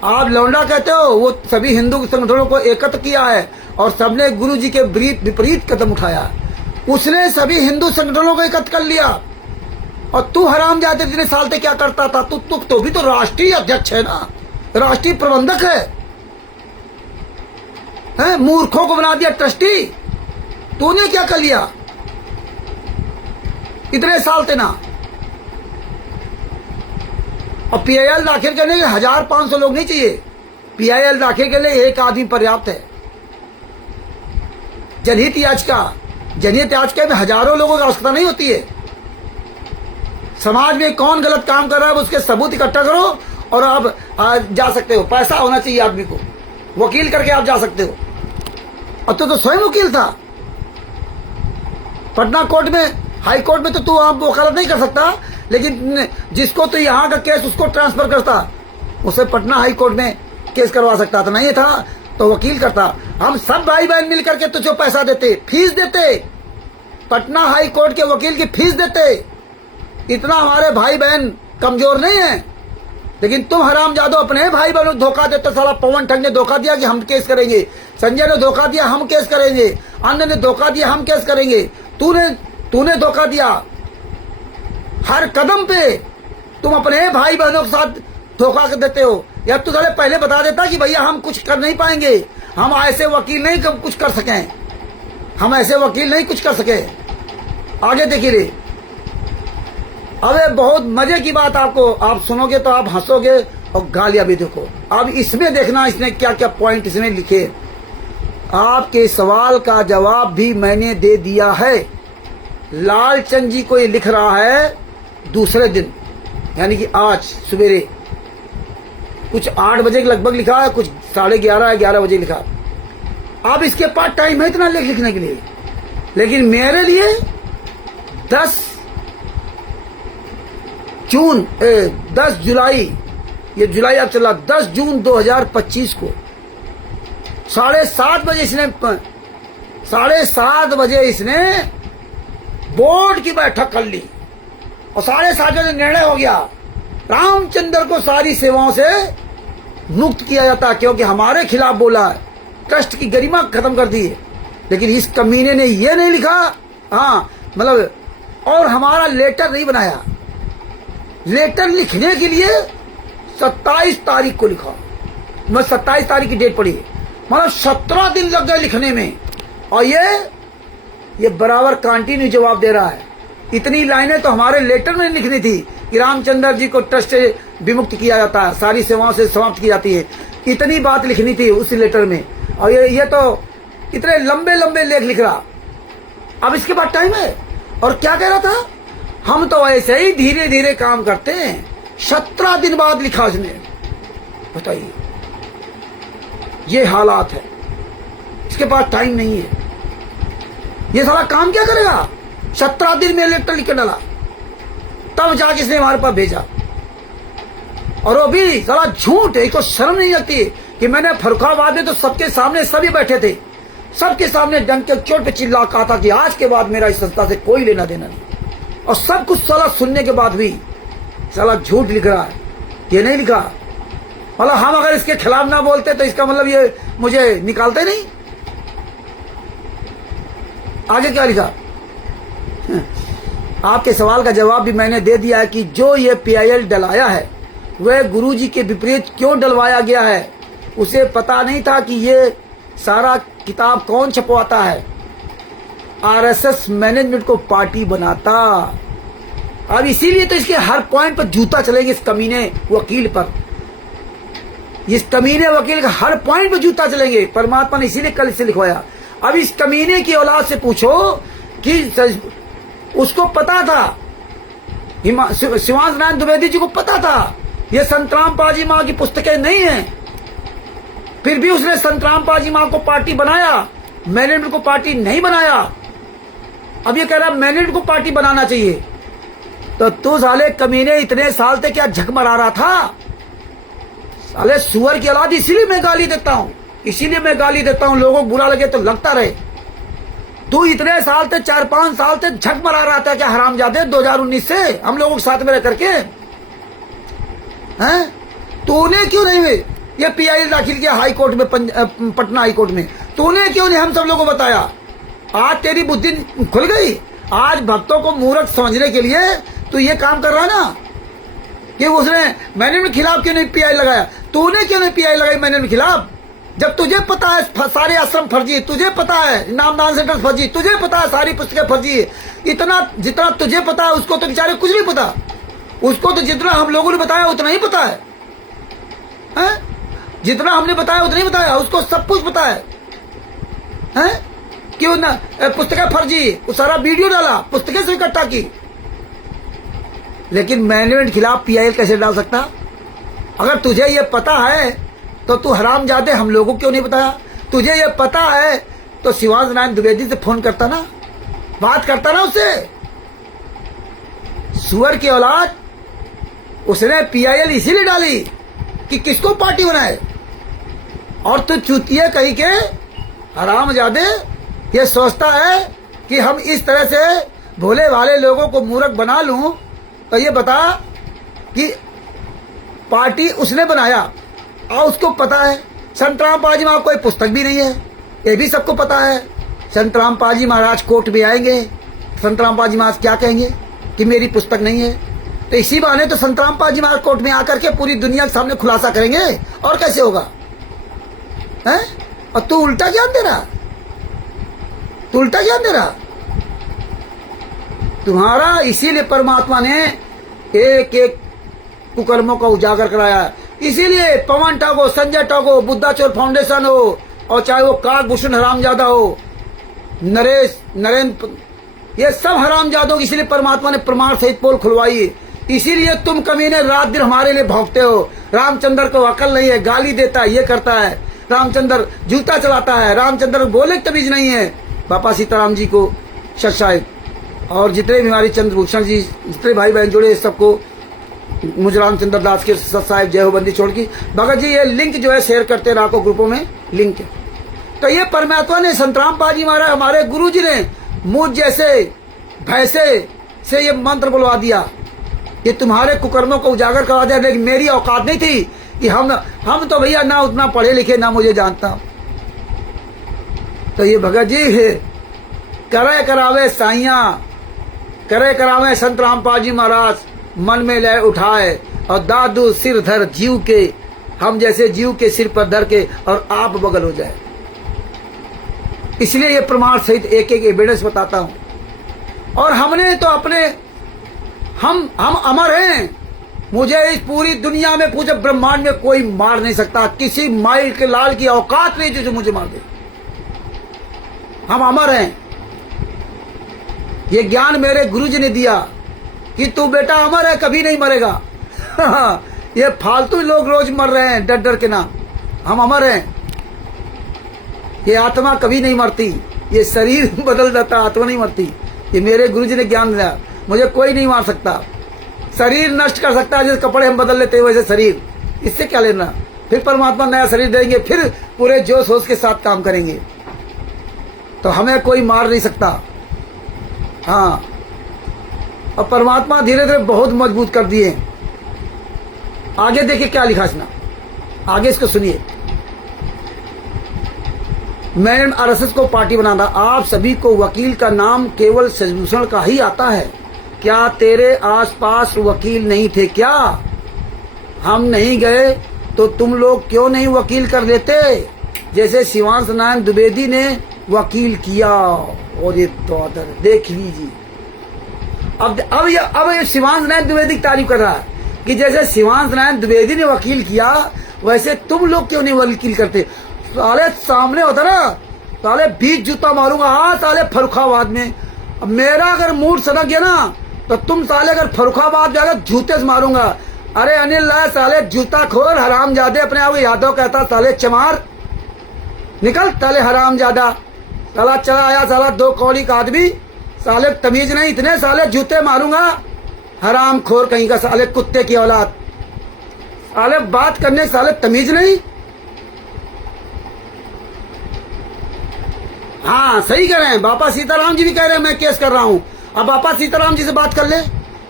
आप लौंडा कहते हो, वो सभी हिंदू संगठनों को एकत्र किया है और सबने गुरु जी के विपरीत कदम उठाया। उसने सभी हिंदू संगठनों को एकत्र कर लिया। और तू हरामजादे इतने साल से क्या करता था? तू तो भी तो राष्ट्रीय अध्यक्ष है ना, राष्ट्रीय प्रबंधक है? मूर्खों को बना दिया ट्रस्टी। तूने क्या कर लिया इतने साल से ना? और पीआईएल दाखिल करने के 1500 लोग नहीं चाहिए। पीआईएल दाखिल के लिए एक आदमी पर्याप्त है। जनहित याचिका में हजारों लोगों की आवश्यकता नहीं होती है। समाज में कौन गलत काम कर रहा है उसके सबूत इकट्ठा करो और आप जा सकते हो। पैसा होना चाहिए आदमी को, वकील करके आप जा सकते हो। और तो स्वयं वकील था पटना कोर्ट में, हाई कोर्ट में, तो तू आप वकालत नहीं कर सकता, लेकिन जिसको तो यहाँ का केस उसको ट्रांसफर करता, उसे पटना हाई कोर्ट में केस करवा सकता था। नहीं था तो वकील करता। हम सब भाई बहन मिलकर के तुझे पैसा देते, फीस देते, पटना हाई कोर्ट के वकील की फीस देते। इतना हमारे भाई बहन कमजोर नहीं है। लेकिन तुम हरामजादो अपने भाई बहनों को धोखा देते। साला पवन ठग ने धोखा दिया कि हम केस करेंगे, संजय ने धोखा दिया हम केस करेंगे, अन्य ने धोखा दिया हम केस करेंगे, तूने धोखा दिया। हर कदम पे तुम अपने भाई बहनों के साथ धोखा देते हो। या तू पहले बता देता कि भैया हम कुछ कर नहीं पाएंगे, हम ऐसे वकील नहीं कुछ कर सकें, हम ऐसे वकील नहीं कुछ कर सके। आगे देखिए रे, अबे बहुत मजे की बात आपको, आप सुनोगे तो आप हंसोगे और गालियां भी देखो। अब इसमें देखना इसने क्या क्या पॉइंट इसमें लिखे। आपके सवाल का जवाब भी मैंने दे दिया है। लालचंद जी को ये लिख रहा है दूसरे दिन, यानी कि आज सवेरे कुछ 8 बजे के लगभग लिखा है, कुछ 11:30 बजे लिखा। अब इसके पास टाइम है इतना लिखने के लिए, लेकिन मेरे लिए 10 जुलाई, ये जुलाई अब चला, 10 जून 2025 को 7:30 बजे इसने बोर्ड की बैठक कर ली और 7:30 बजे निर्णय हो गया रामचंद्र को सारी सेवाओं से मुक्त किया जाता, क्योंकि हमारे खिलाफ बोला है, ट्रस्ट की गरिमा खत्म कर दी है। लेकिन इस कमीने ने ये नहीं लिखा, हाँ मतलब, और हमारा लेटर नहीं बनाया। लेटर लिखने के लिए 27 तारीख को लिखा, मैं 27 तारीख की डेट पड़ी, मतलब 17 दिन लग गए लिखने में। और ये बराबर कंटिन्यू जवाब दे रहा है। इतनी लाइनें तो हमारे लेटर में लिखनी थी कि रामचंद्र जी को ट्रस्ट से विमुक्त किया जाता है, सारी सेवाओं से समाप्त की जाती है, इतनी बात लिखनी थी उस लेटर में। और ये तो इतने लंबे लंबे लेख लिख रहा। अब इसके बाद टाइम है। और क्या कह रहा था, हम तो ऐसे ही धीरे धीरे काम करते हैं। 17 दिन बाद लिखा उसने। बताइए, ये हालात है। इसके पास टाइम नहीं है। ये साला काम क्या करेगा? 17 दिन में लेटर लिख के डाला, तब जाके इसने हमारे पास भेजा। और वो भी साला झूठ है, इसको शर्म नहीं लगती कि मैंने फर्रुखाबाद में तो सबके सामने सभी बैठे थे, सबके सामने डंक के चोट पे चिल्ला कहा था कि आज के बाद मेरा इस संस्था से कोई लेना देना नहीं। और सब कुछ साला सुनने के बाद भी साला झूठ लिख रहा है। ये नहीं लिखा, मतलब हम अगर इसके खिलाफ ना बोलते तो इसका मतलब ये मुझे निकालते नहीं। आगे क्या लिखा, आपके सवाल का जवाब भी मैंने दे दिया है कि जो ये पीआईएल डलाया है वह गुरुजी के विपरीत क्यों डलवाया गया है। उसे पता नहीं था कि ये सारा किताब कौन छपवाता है, आरएसएस मैनेजमेंट को पार्टी बनाता। अब इसीलिए तो इसके हर पॉइंट पर जूता चलेंगे इस कमीने वकील पर। इस कमीने वकील का हर पॉइंट पे जूता चलेंगे। परमात्मा ने इसीलिए कल से लिखवाया। अब इस कमीने की औलाद से पूछो कि उसको पता था, शिवांश नारायण द्विवेदी जी को पता था ये संतराम पाजी माँ की पुस्तकें नहीं है, फिर भी उसने संतराम पाजी माँ को पार्टी बनाया, मैनेजमेंट को पार्टी नहीं बनाया। अब ये कह रहा मैनेजमेंट को पार्टी बनाना चाहिए। तो तू साले कमीने इतने साल से क्या झक मरा रहा था? साले सुअर की औलाद। इसीलिए मैं गाली देता हूं, इसीलिए मैं गाली देता हूं। लोगों को बुरा लगे तो लगता रहे। तू इतने साल से 4-5 साल से झक मरा रहा था क्या हरामजादे 2019 से हम लोगों के साथ में रह करके हैं? तूने क्यों नहीं ये पीआई दाखिल किया हाई कोर्ट में, पटना हाई कोर्ट में? तूने क्यों नहीं हम सब लोगों को बताया? आज तेरी बुद्धि खुल गई। आज भक्तों को मूर्ख समझने के लिए तू ये काम कर रहा है ना कि उसने मैनेजमेंट खिलाफ क्यों नहीं पीआई लगाया? तूने क्यों नहीं पीआई लगाई मैनेजमेंट खिलाफ? जब तुझे पता है सारे आश्रम फर्जी, तुझे पता है नामदान सेंटर फर्जी, तुझे पता है सारी पुस्तकें फर्जी है। इतना जितना तुझे पता है उसको तो बेचारे कुछ नहीं पता। उसको तो जितना हम लोगों ने बताया उतना ही पता है, हैं? जितना हमने बताया उतना ही बताया, उसको सब कुछ पता है, हैं? क्यों ना पुस्तकें फर्जी, वो सारा वीडियो डाला, पुस्तकें से इकट्ठा की। लेकिन मैनेजमेंट खिलाफ पीआई कैसे डाल सकता? अगर तुझे ये पता है तो तू हरामजादे हम लोगों को क्यों नहीं बताया? तुझे ये पता है तो शिवांश नारायण द्विवेदी से फोन करता ना, बात करता ना उससे। सुअर की औलाद। उसने पीआईएल इसीलिए डाली कि किसको पार्टी बनाए, और तू चूतिया कहीं के हरामजादे ये सोचता है कि हम इस तरह से भोले भाले लोगों को मूर्ख बना लूं। तो ये बता कि पार्टी उसने बनाया और उसको पता है संतराम पाजी महाराज कोई पुस्तक भी नहीं है, ये भी सबको पता है। संतराम पाजी महाराज कोर्ट में आएंगे, संतराम पाजी महाराज क्या कहेंगे कि मेरी पुस्तक नहीं है? तो इसी बहाने तो संतराम पाजी महाराज कोर्ट में आकर के पूरी दुनिया के सामने खुलासा करेंगे। और कैसे होगा, हैं? और तू उल्टा ज्ञान दे रहा, तू उल्टा ज्ञान दे रहा। तुम्हारा इसीलिए परमात्मा ने एक एक कुकर्मों का उजागर कराया। इसीलिए पवन टॉक हो, संजय टॉक हो, बुद्धा चोर फाउंडेशन हो, और चाहे वो काकभूषण हरामजादा हो, नरेंद्र, ये सब हरामजादों की इसीलिए परमात्मा ने प्रमाण सहित पोल खुलवाई। इसीलिए तुम कमीने रात दिन हमारे लिए भौंकते हो। रामचंद्र को अकल नहीं है, गाली देता है, ये करता है, रामचंद्र जूता चलाता है, रामचंद्र बोले तमीज नहीं है। बापा सीताराम जी को सत्साहिब और जितने भी हमारे चंद्रभूषण जी, जितने भाई बहन जुड़े सबको मुझे रामचंद्र दास के साहिब जय हो बंदी छोड़ की। भगत जी ये लिंक जो है शेयर करते रहा को ग्रुपों में लिंक है। तो ये परमात्मा ने संतराम पाजी महाराज हमारे गुरु जी ने मुझ जैसे भैंसे से ये मंत्र बुलवा दिया कि तुम्हारे कुकर्मों को उजागर करवा दिया। लेकिन मेरी औकात नहीं थी कि हम तो भैया ना उतना पढ़े लिखे ना मुझे जानता। तो ये भगत जी करे करावे साइया, करे करावे संत रामपाल जी महाराज, मन में ले उठाए और दादू सिर धर जीव के, हम जैसे जीव के सिर पर धर के और आप बगल हो जाए। इसलिए ये प्रमाण सहित एक एक एविडेंस बताता हूं। और हमने तो अपने हम अमर हैं। मुझे इस पूरी दुनिया में पूरे ब्रह्मांड में कोई मार नहीं सकता। किसी माइल के लाल की औकात नहीं जो मुझे मार दे। हम अमर हैं। ये ज्ञान मेरे गुरुजी ने दिया कि तू बेटा अमर है, कभी नहीं मरेगा। ये फालतू लोग रोज मर रहे हैं डर डर के नाम। हम अमर हैं। ये आत्मा कभी नहीं मरती, ये शरीर बदल जाता, आत्मा नहीं मरती। ये मेरे गुरुजी ने ज्ञान दिया। मुझे कोई नहीं मार सकता। शरीर नष्ट कर सकता है, जैसे कपड़े हम बदल लेते हैं वैसे शरीर, इससे क्या लेना। फिर परमात्मा नया शरीर देंगे, फिर पूरे जोश होश के साथ काम करेंगे। तो हमें कोई मार नहीं सकता। हाँ, और परमात्मा धीरे धीरे बहुत मजबूत कर दिए। आगे देखिए क्या लिखा इसने, आगे इसको सुनिए। मैंने आरएसएस को पार्टी बनाना, आप सभी को वकील का नाम केवल शशिभूषण का ही आता है क्या? तेरे आसपास वकील नहीं थे क्या? हम नहीं गए तो तुम लोग क्यों नहीं वकील कर लेते, जैसे शिवांश नारायण द्विवेदी ने वकील किया। और ये तो देख लीजिए। अब ये शिवांश नारायण द्विवेदी की तारीफ कर रहा है कि जैसे शिवांश नारायण द्विवेदी ने वकील किया, वैसे तुम लोग क्यों नहीं वकील करते? साले सामने होता ना, साले 20 जूता मारूंगा। हाँ साले फर्रुखाबाद में। अब मेरा अगर मूड सनक गया ना तो तुम साले अगर फर्रुखाबाद जाकर जूते से मारूंगा। अरे अनिल राय साले जूता खोर हरामजादे, अपने आप को यादव कहता साले चमार, निकल साले हरामजादा। साला चला आया साला 2 कौड़ी का आदमी, साले तमीज नहीं, इतने साले जूते मारूंगा। हराम खोर कहीं का साले कुत्ते की औलाद, साले बात करने साले तमीज नहीं। हाँ सही कह रहे हैं, बापा सीताराम जी भी कह रहे हैं मैं केस कर रहा हूं। अब बापा सीताराम जी से बात कर ले,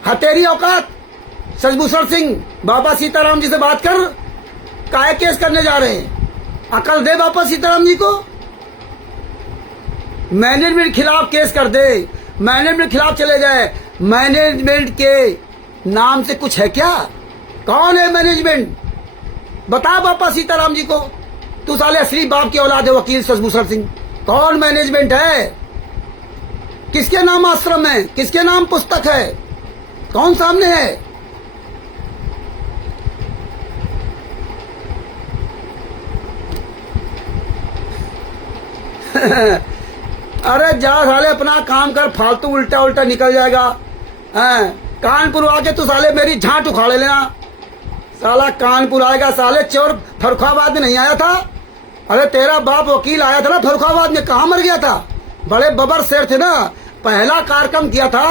हतेरी औकात सजभूषण सिंह, बाबा सीताराम जी से बात कर, काहे केस करने जा रहे हैं? अकल दे बाबा सीताराम जी को। मैनेजमेंट खिलाफ केस कर दे, मैनेजमेंट खिलाफ चले जाए। मैनेजमेंट के नाम से कुछ है क्या? कौन है मैनेजमेंट? बता बाबा सीताराम जी को। तू साले असली बाप की औलाद है वकील सजभूषण सिंह। कौन मैनेजमेंट है? किसके नाम आश्रम है? किसके नाम पुस्तक है? कौन सामने है? अरे जा साले अपना काम कर, फालतू उल्टा उल्टा निकल जाएगा। कानपुर आके तू साले मेरी झांट उखाड़ लेना। साला कानपुर आएगा साले चोर, फर्रुखाबाद में नहीं आया था? अरे तेरा बाप वकील आया था ना फर्रुखाबाद में, कहाँ मर गया था? बड़े बबर शेर थे ना, पहला कार्यक्रम किया था।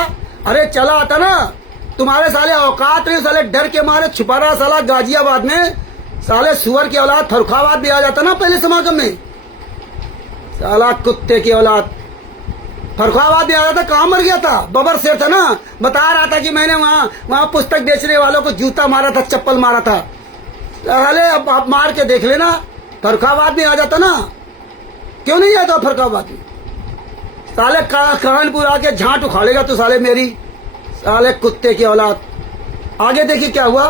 अरे चला आता ना, तुम्हारे साले औकात नहीं, साले डर के मारे छुपा रहा साला गाजियाबाद में। साले सुअर की औलाद फर्रुखाबाद भी आ जाता ना पहले समागम में। साला कुत्ते की औलाद फर्रुखाबाद भी आ जाता, कहाँ मर गया था? बबर शेर था ना, बता रहा था कि मैंने वहाँ पुस्तक बेचने वालों को जूता मारा था, चप्पल मारा था। साले अब आप मार के देख लेना, फर्रुखाबाद में आ जाता ना। क्यों नहीं आता फर्रुखाबाद में? साले कानपुर आके झांट उखाड़ेगा तू साले मेरी, साले कुत्ते की औलाद। आगे देखिए क्या हुआ।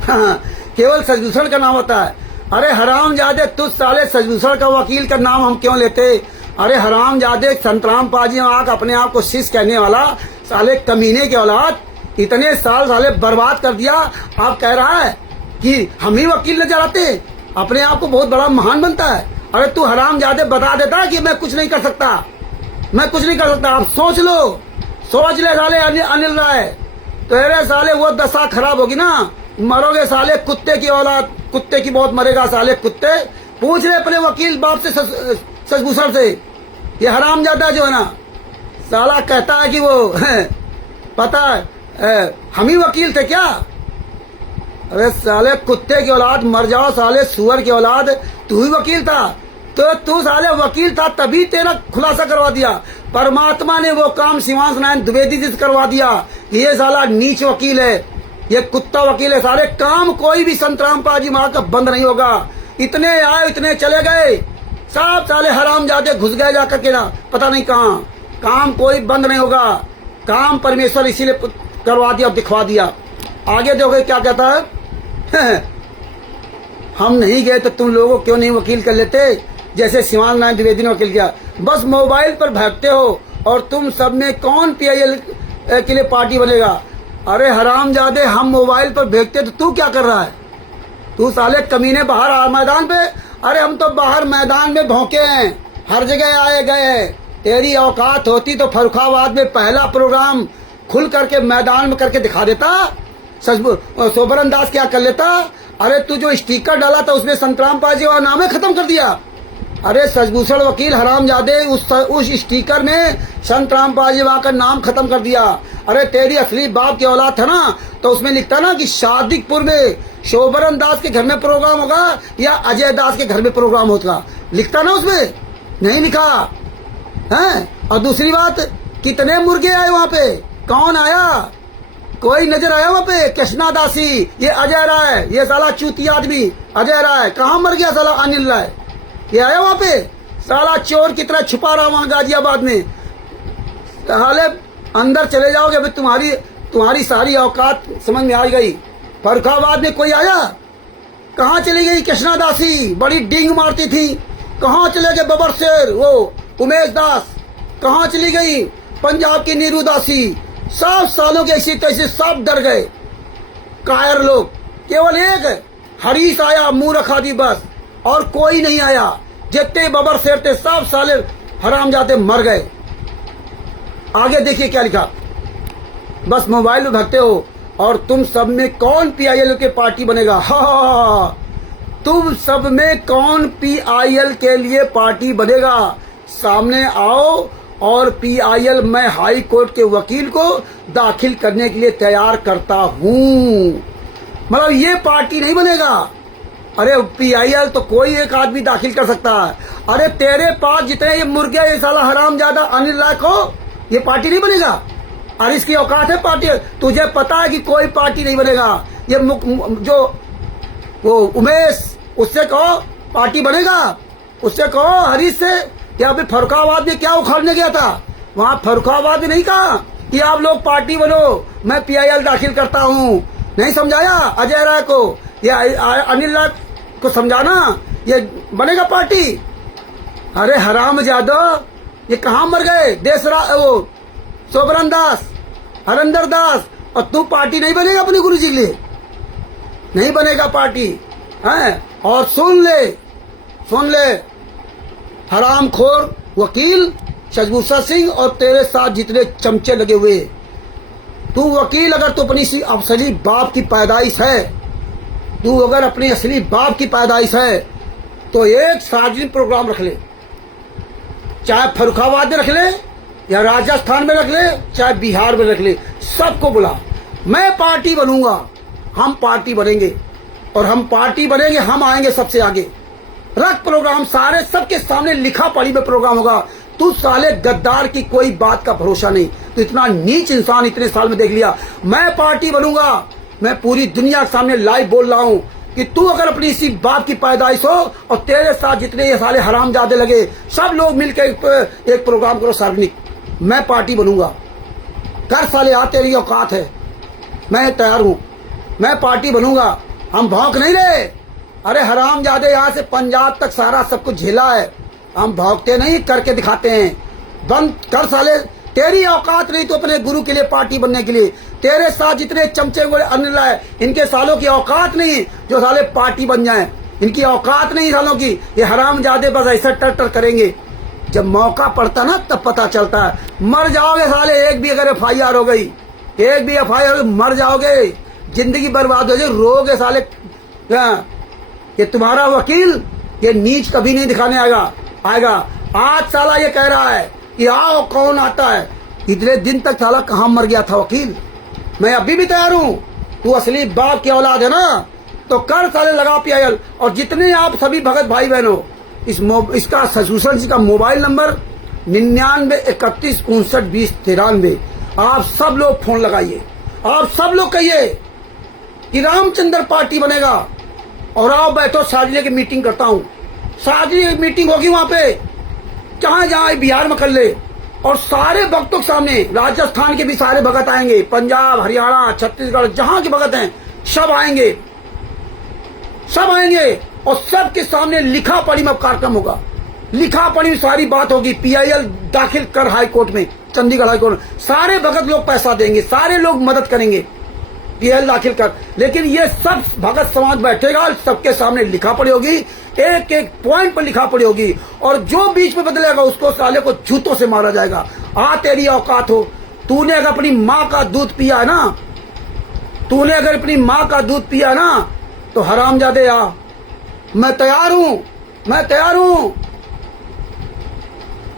हाँ, केवल सजभूषण का नाम होता है। अरे हरामजादे, तू साले सजभूषण का वकील का नाम हम क्यों लेते? अरे हरामजादे, संतराम पाजी आग अपने आप को शिष्य कहने वाला साले कमीने की औलाद, इतने साल साले बर्बाद कर दिया। आप कह रहा है कि हम ही वकील नजर आते, अपने आप को बहुत बड़ा महान बनता है। अरे तू हरामजादे बता देता कि मैं कुछ नहीं कर सकता, मैं कुछ नहीं कर सकता। आप सोच लो, सोच ले साले अनिल राय, तेरे साले वो दशा खराब होगी ना, मरोगे साले कुत्ते की औलाद, कुत्ते की बहुत मरेगा साले कुत्ते। पूछ रहे अपने वकील बाप से, सजभूषण से। ये हरामजादा जो है ना, साला कहता है कि वो पता है हम ही वकील थे क्या? अरे साले कुत्ते की औलाद, मर जाओ साले सुअर की औलाद। तू ही वकील था तो तू साले वकील था, तभी तेरा खुलासा करवा दिया। परमात्मा ने वो काम शिवांश नारायण द्विवेदी जी से करवा दिया। ये साला नीच वकील है, ये कुत्ता वकील है। सारे काम कोई भी संतराम पाजी माँ का बंद नहीं होगा। इतने आए इतने चले गए, सब साले हरामजादे घुस गए जाकर के ना पता नहीं कहाँ। काम कोई बंद नहीं होगा, काम परमेश्वर इसीलिए करवा दिया, दिखवा दिया। आगे देखो क्या कहता है। हम नहीं गए तो तुम लोगों क्यों नहीं वकील कर लेते, जैसे शिवांश नारायण द्विवेदी ने वकील किया। बस मोबाइल पर भागते हो और तुम सब में कौन PIL के लिए पार्टी बनेगा? अरे हरामजादे, हम मोबाइल पर भेजते तो तू क्या कर रहा है? तू साले कमीने बाहर आ मैदान पे। अरे हम तो बाहर मैदान में भौंके हैं, हर जगह आए गए। तेरी औकात होती तो फर्रुखाबाद में पहला प्रोग्राम खुल करके मैदान में करके दिखा देता। सोबरन दास क्या कर लेता? अरे तू जो स्टिकर डाला था उसमें संतराम पाजी और नाम खत्म कर दिया। अरे सजभूषण वकील हरामजादे, उस स्टिकर में संतराम पाजी का नाम खत्म कर दिया। अरे तेरी असली बाप की औलाद था ना, तो उसमें लिखता ना कि शादीपुर में शोभरन दास के घर में प्रोग्राम होगा या अजय दास के घर में प्रोग्राम होगा, लिखता ना उसमें, नहीं लिखा है। और दूसरी बात, कितने मुर्गे आए वहां पे? कौन आया? कोई नजर आया वहां पे? कृष्णा दासी, ये अजय राय, ये साला चूतिया आदमी अजय राय, कहाँ मर गया साला अनिल राय? ये आया वहां पे? साला चोर की तरह छुपा रहा वहां गाजियाबाद में। साले अंदर चले जाओगे, अभी तुम्हारी सारी औकात समझ में आ गई। फर्रुखाबाद में कोई आया? कहाँ चली गई कृष्णा दासी, बड़ी डींग मारती थी? कहाँ चले गए बबर शेर वो उमेश दास? कहाँ चली गई पंजाब की नीरू दासी? सब सालों के ऐसी तैसे सब डर गए कायर लोग। केवल एक हरीश आया, मुंह रखा दी बस, और कोई नहीं आया। जितने बबर शेर थे सब साले हरामजादे मर गए। आगे देखिए क्या लिखा, बस मोबाइल में भगते हो। और तुम सब में कौन पीआईएल के पार्टी बनेगा? हा, तुम सब में कौन पीआईएल के लिए पार्टी बनेगा? सामने आओ और पीआईएल मैं हाई कोर्ट के वकील को दाखिल करने के लिए तैयार करता हूं। मतलब ये पार्टी नहीं बनेगा। अरे पीआईएल तो कोई एक आदमी दाखिल कर सकता है। अरे तेरे पास जितने ये मुर्गे, ये साला हरामजादा अनिल लायक हो, ये पार्टी नहीं बनेगा। और इसकी औकात है पार्टी? तुझे पता है कि कोई पार्टी नहीं बनेगा। ये जो वो उमेश, उससे कहो पार्टी बनेगा। उससे कहो हरीश से कि अभी फर्रुखाबाद में क्या उखाड़ने गया था, वहां फर्रुखाबाद में नहीं कहा कि आप लोग पार्टी बनो, मैं पीआईएल दाखिल करता हूं। नहीं समझाया अजय राय को, ये अनिल राय को समझाना, ये बनेगा पार्टी। अरे हरामजादा, ये कहां मर गए? वो सोबरन दास, हरिंदर दास, और तू पार्टी नहीं बनेगा अपने गुरु जी के लिए? नहीं बनेगा पार्टी है। और सुन ले हरामखोर वकील शशभूषण सिंह और तेरे साथ जितने चमचे लगे हुए, तू वकील अगर तू अपनी असली बाप की पैदाइश है, तू अगर अपनी असली बाप की पैदाइश है तो एक सार्वजनिक प्रोग्राम रख ले, चाहे फर्रुखाबाद में रख ले या राजस्थान में रख ले, चाहे बिहार में रख ले, सबको बुला। मैं पार्टी बनूंगा, हम पार्टी बनेंगे, और हम पार्टी बनेंगे, हम आएंगे सबसे आगे। रख प्रोग्राम, सारे सबके सामने लिखा पढ़ी में प्रोग्राम होगा। तू साले गद्दार की कोई बात का भरोसा नहीं। तो इतना नीच इंसान इतने साल में देख लिया। मैं पार्टी बनूंगा, मैं पूरी दुनिया के सामने लाइव बोल रहा हूं कि तू अगर अपनी इसी बाप की पैदाइश हो और तेरे साथ जितने ये साले हरामजादे लगे, सब लोग मिलकर एक प्रोग्राम करो सार्वजनिक, मैं पार्टी बनूंगा। कर साले, आ तेरी औकात है, मैं तैयार हूं, मैं पार्टी बनूंगा। हम भौंक नहीं रहे। अरे हरामजादे यहाँ से पंजाब तक सारा सब कुछ झेला है, हम भौंकते नहीं, करके दिखाते हैं। बंद कर साले, तेरी औकात नहीं तो अपने गुरु के लिए पार्टी बनने के लिए। तेरे साथ जितने चमचे हुए अनिल है, इनके सालों की औकात नहीं जो साले पार्टी बन जाए। इनकी औकात नहीं सालों की। ये हरामजादे बस ऐसा टर टर करेंगे। जब मौका पड़ता ना तब पता चलता है। मर जाओगे साले, एक भी अगर एफआईआर हो गई, एक भी एफआईआर, मर जाओगे, जिंदगी बर्बाद हो जाए, रोगे साले। ये तुम्हारा वकील ये नीच कभी नहीं दिखाने आएगा। आज साला ये कह रहा है कि आओ, कौन आता है? इतने दिन तक साला कहाँ मर गया था वकील? मैं अभी भी तैयार हूँ। तू असली बाप की औलाद है ना, तो कर साले, लगा पीआईएल। और जितने आप सभी भगत भाई बहनों, इसका शशभूषण जी का मोबाइल नंबर 9931592093। आप सब लोग फोन लगाइए, आप सब लोग कहिए कि रामचंद्र पार्टी बनेगा। और आओ बैठो, सार्वजनिक मीटिंग करता हूँ। सार्वजनिक मीटिंग होगी वहां पे, जहां बिहार में कर ले, और सारे भक्तों के सामने, राजस्थान के भी सारे भगत आएंगे, पंजाब, हरियाणा, छत्तीसगढ़, जहां के भगत हैं सब आएंगे, और सबके सामने लिखा पढ़ी में कार्यक्रम होगा। लिखा पढ़ी में सारी बात होगी। पीआईएल दाखिल कर हाई कोर्ट में, चंडीगढ़ हाई कोर्ट में। सारे भगत लोग पैसा देंगे, सारे लोग मदद करेंगे, पीआईएल दाखिल कर। लेकिन ये सब भगत समाज बैठेगा, सबके सामने लिखा पढ़ी होगी, एक एक पॉइंट पर लिखा पढ़ी होगी, और जो बीच में बदलेगा उसको साले को जूतों से मारा जाएगा। आ तेरी औकात हो। तूने अगर अपनी माँ का दूध पिया है ना, तूने अगर अपनी माँ का दूध पिया ना, तो हरामजादे आ, मैं तैयार हूं।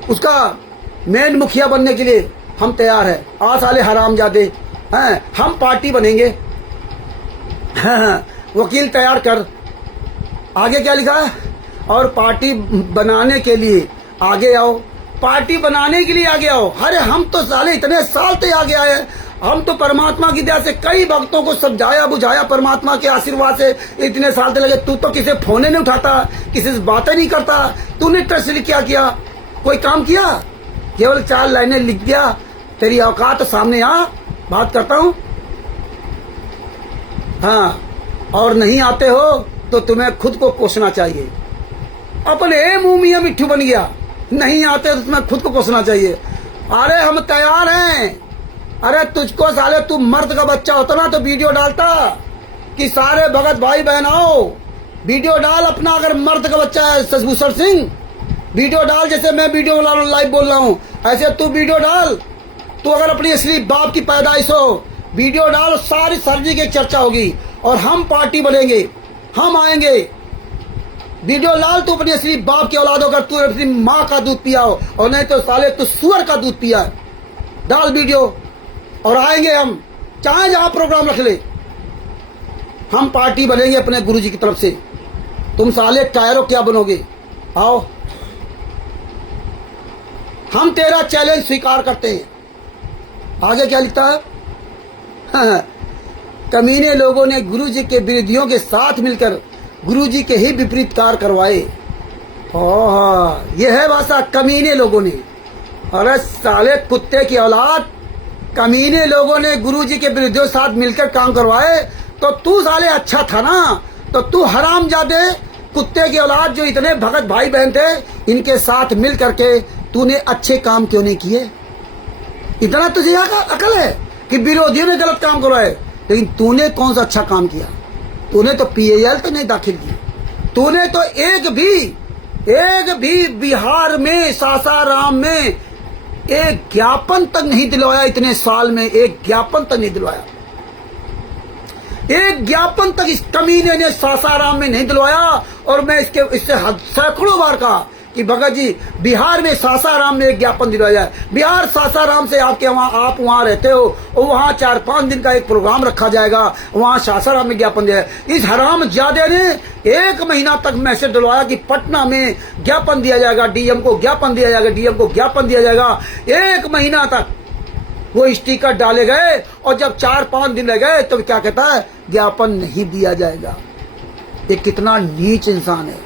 उसका मेन मुखिया बनने के लिए हम तैयार है। आ साले हरामजादे हैं, हम पार्टी बनेंगे। वकील तैयार कर। आगे क्या लिखा है? और पार्टी बनाने के लिए आगे आओ, पार्टी बनाने के लिए आगे आओ। अरे हम तो साले इतने साल से आगे आए, हम तो परमात्मा की दया से कई भक्तों को समझाया बुझाया, परमात्मा के आशीर्वाद से इतने साल से लगे। तू तो किसी फोन नहीं उठाता, किसी से बातें नहीं करता। तूने ट्रस्ट क्या किया? कोई काम किया? केवल 4 लाइनें लिख दिया। तेरी औकात तो सामने आ, बात करता हूं। हाँ, और नहीं आते हो तो तुम्हें खुद को कोसना चाहिए। अपने मुंह मियां मिट्ठू बन गया। नहीं आते तो तुम्हें खुद को कोसना चाहिए। अरे हम तैयार हैं। अरे तुझको साले, तू मर्द का बच्चा होता ना तो वीडियो डालता कि सारे भगत भाई बहन आओ, वीडियो डाल अपना, अगर मर्द का बच्चा है शशभूषण सिंह, वीडियो डाल, जैसे मैं वीडियो लाइव बोल रहा हूं ऐसे तू वीडियो डाल। तू अगर अपनी असली बाप की पैदाइश हो, वीडियो डाल, सारी सरजी की चर्चा होगी और हम पार्टी बनेंगे, हम आएंगे। वीडियो डाल तू अपनी असली बाप की औलाद होकर, तू अपनी माँ का दूध पिया हो और नहीं तो साले तू सुअर का दूध पिया है। डाल वीडियो और आएंगे हम, चाहे जहां प्रोग्राम रख ले, हम पार्टी बनेंगे अपने गुरुजी की तरफ से। तुम साले टायरों क्या बनोगे, आओ, हम तेरा चैलेंज स्वीकार करते हैं। आगे क्या लिखता है? कमीने लोगों ने गुरुजी के विरोधियों के साथ मिलकर गुरुजी के ही विपरीत कार्य करवाए। ये है भाषा, कमीने लोगों ने। अरे साले कुत्ते की औलाद, कमीने लोगों ने गुरुजी के विरोधियों के साथ मिलकर काम करवाए तो तू साले अच्छा था ना। तो तू हरामजादे कुत्ते की औलाद, जो इतने भगत भाई बहन थे, इनके साथ मिल करके तूने अच्छे काम क्यों नहीं किए? इतना तुझे अकल है कि विरोधियों ने गलत काम करवाए, लेकिन तूने कौन सा अच्छा काम किया? तूने तो PAL तो नहीं दाखिल की, तूने तो एक भी बिहार में सासाराम में एक ज्ञापन तक नहीं दिलवाया। इतने साल में एक ज्ञापन तक नहीं दिलवाया, एक ज्ञापन तक इस कमीने ने सासाराम में नहीं दिलवाया। और मैं इससे सैकड़ों बार कहा कि भगत जी, बिहार में सासाराम में एक ज्ञापन दिलवाया जाए। बिहार सासाराम से आप वहां रहते हो और वहां 4-5 दिन का एक प्रोग्राम रखा जाएगा, वहां सासाराम में ज्ञापन दिया। इस हरामजादे ने 1 महीना तक मैसेज दिलवाया कि पटना में ज्ञापन दिया जाएगा, DM को ज्ञापन दिया जाएगा, DM को ज्ञापन दिया जाएगा। 1 महीना तक वो स्टिकर डाले गए और जब 4-5 दिन रह गए तो क्या कहता है, ज्ञापन नहीं दिया जाएगा। ये कितना नीच इंसान है।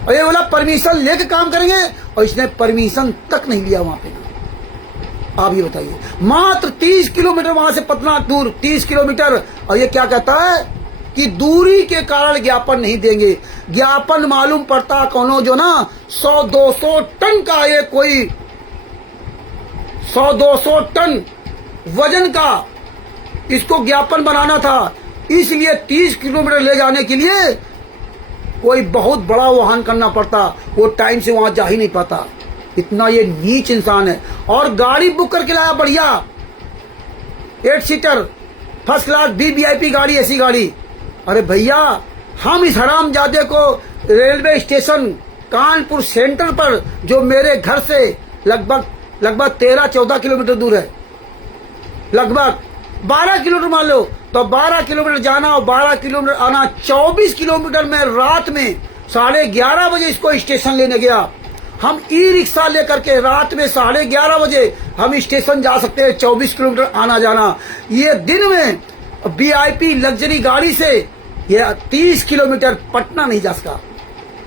और ये बोला परमिशन लेके काम करेंगे, और इसने परमिशन तक नहीं लिया वहां पे। आप ये बताइए, मात्र 30 किलोमीटर वहां से पटना दूर, 30 किलोमीटर, और ये क्या कहता है कि दूरी के कारण ज्ञापन नहीं देंगे। ज्ञापन मालूम पड़ता कौनो जो ना 100-200 टन का, ये कोई 100-200 टन वजन का इसको ज्ञापन बनाना था, इसलिए 30 किलोमीटर ले जाने के लिए कोई बहुत बड़ा वाहन करना पड़ता, वो टाइम से वहां जा ही नहीं पाता। इतना ये नीच इंसान है। और गाड़ी बुक करके लाया बढ़िया, 8 सीटर फर्स्ट क्लास VIP गाड़ी, ऐसी गाड़ी। अरे भैया, हम इस हरामजादे को रेलवे स्टेशन कानपुर सेंटर पर, जो मेरे घर से लगभग 13-14 किलोमीटर दूर है, लगभग 12 किलोमीटर मान लो, तो 12 किलोमीटर जाना और 12 किलोमीटर आना, 24 किलोमीटर में रात में 11:30 बजे इसको स्टेशन लेने गया। हम ई-रिक्शा लेकर के रात में 11:30 बजे हम स्टेशन जा सकते हैं, 24 किलोमीटर आना जाना। ये दिन में VIP लग्जरी गाड़ी से ये 30 किलोमीटर पटना नहीं जा सका,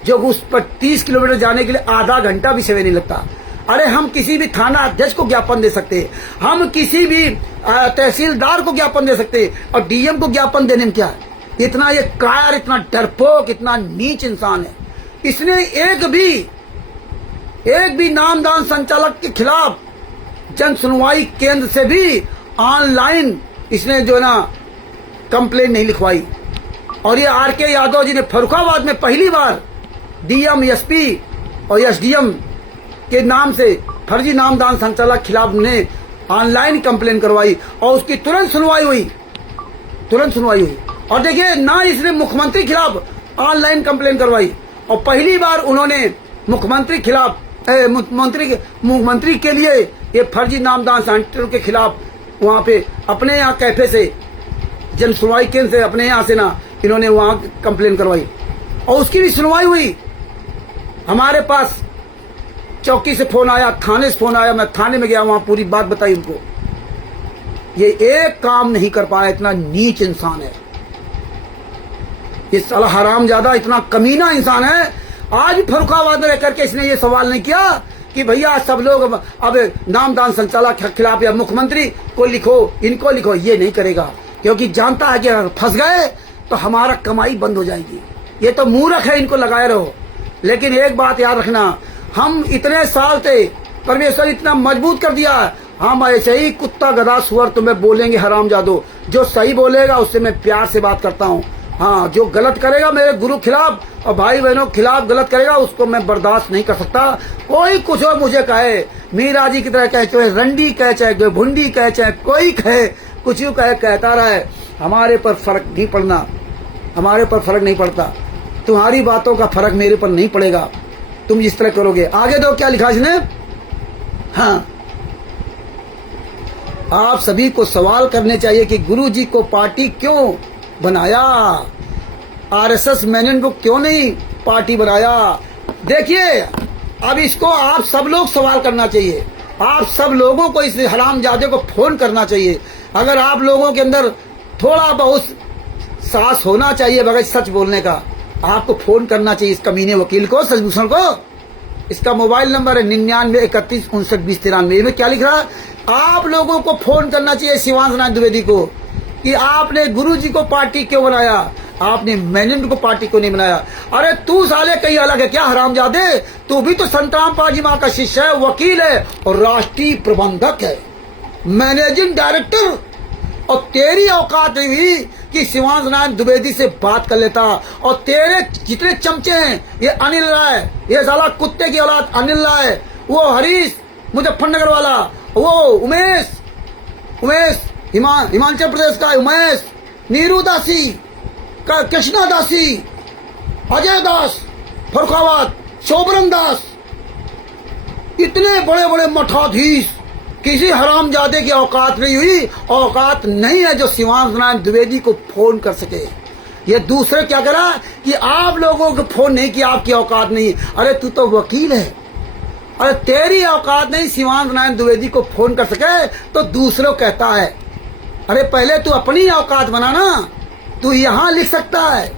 जो उस पर 30 किलोमीटर जाने के लिए आधा घंटा भी समय नहीं लगता। अरे हम किसी भी थाना अध्यक्ष को ज्ञापन दे सकते हैं, हम किसी भी तहसीलदार को ज्ञापन दे सकते हैं, और DM को ज्ञापन देने में क्या है? इतना ये कायर, इतना डरपोक, इतना नीच इंसान है। इसने एक भी नामदान संचालक के खिलाफ जन सुनवाई केंद्र से भी ऑनलाइन इसने जो है ना कंप्लेन नहीं लिखवाई। और ये RK यादव जी ने फर्रुखाबाद में पहली बार DM, SP और SDM के नाम से फर्जी नामदान संचालक खिलाफ ने ऑनलाइन कंप्लेन करवाई और उसकी तुरंत सुनवाई हुई। और देखिए ना, इसने मुख्यमंत्री खिलाफ ऑनलाइन कंप्लेन करवाई, और पहली बार उन्होंने मुख्यमंत्री खिलाफ मुख्यमंत्री के लिए ये फर्जी नामदान सेंटर के खिलाफ वहां पे अपने यहाँ कैफे से, जन सुनवाई केंद्र से, अपने यहाँ से ना इन्होंने वहां कंप्लेन करवाई और उसकी भी सुनवाई हुई। हमारे पास चौकी से फोन आया, थाने से फोन आया, मैं थाने में गया, वहां पूरी बात बताई उनको। ये एक काम नहीं कर पाया, इतना नीच इंसान है ये साला हरामजादा, इतना कमीना इंसान है। आज भी फर्रुखाबाद में रहकर के इसने ये सवाल नहीं किया कि भैया सब लोग अब नामदान संचालक के खिलाफ या मुख्यमंत्री को लिखो, इनको लिखो। ये नहीं करेगा, क्योंकि जानता है कि अगर फंस गए तो हमारा कमाई बंद हो जाएगी। ये तो मूर्ख है, इनको लगाए रहो। लेकिन एक बात याद रखना, हम इतने साल थे, परमेश्वर इतना मजबूत कर दिया, हम ऐसे ही कुत्ता गधा सुअर तुम्हें बोलेंगे हरामजादो। जो सही बोलेगा उससे मैं प्यार से बात करता हूँ, हाँ, जो गलत करेगा मेरे गुरु खिलाफ और भाई बहनों खिलाफ गलत करेगा उसको मैं बर्दाश्त नहीं कर सकता। कोई कुछ और मुझे कहे, मीरा जी की तरह कहे, चाहे रंडी कहे, चाहे भुंडी कहे, चाहे कोई कहे, कुछ यूँ कहे, कहता रहे, हमारे पर फर्क नहीं पड़ना, हमारे पर फर्क नहीं पड़ता। तुम्हारी बातों का फर्क मेरे पर नहीं पड़ेगा, तुम जिस तरह करोगे। आगे दो क्या लिखा इसने। हाँ, आप सभी को सवाल करने चाहिए कि गुरु जी को पार्टी क्यों बनाया, आरएसएस मैनेजमेंट को क्यों नहीं पार्टी बनाया। देखिए, अब इसको आप सब लोग सवाल करना चाहिए, आप सब लोगों को इस हरामजादे को फोन करना चाहिए। अगर आप लोगों के अंदर थोड़ा बहुत साहस होना चाहिए बगैर सच बोलने का, आपको फोन करना चाहिए इस कमीने वकील को, शशिभूषण को। इसका मोबाइल नंबर है 9931592093। में क्या लिख रहा है, आप लोगों को फोन करना चाहिए शिवांश नारायण द्विवेदी को कि आपने गुरु जी को पार्टी क्यों बनाया, आपने मैनेजमेंट को पार्टी क्यों नहीं बनाया। अरे तू साले कहीं अलग है क्या हरामजादे, तू भी तो संतराम पाजी माँ का शिष्य है, वकील है और राष्ट्रीय प्रबंधक है, मैनेजिंग डायरेक्टर। और तेरी औकात नहीं हुई कि शिवांश नारायण द्विवेदी से बात कर लेता। और तेरे जितने चमचे हैं, ये अनिल राय, ये साला कुत्ते की औलाद अनिल राय, वो हरीश मुजफ्फरनगर वाला, वो उमेश हिमाचल प्रदेश का उमेश, नीरू दासी का, कृष्णा दासी, अजय दास फरुखाबाद, शोभरन दास, इतने बड़े बड़े मठाधीश, किसी हरामजादे की औकात नहीं हुई, औकात नहीं है जो शिवांश नारायण द्विवेदी को फोन कर सके। ये दूसरे क्या करा कि आप लोगों को फोन नहीं किया, आपकी औकात नहीं। अरे तू तो वकील है, अरे तेरी औकात नहीं शिवांश नारायण द्विवेदी को फोन कर सके तो दूसरों कहता है। अरे पहले तू अपनी औकात बना ना, तू यहाँ लिख सकता है,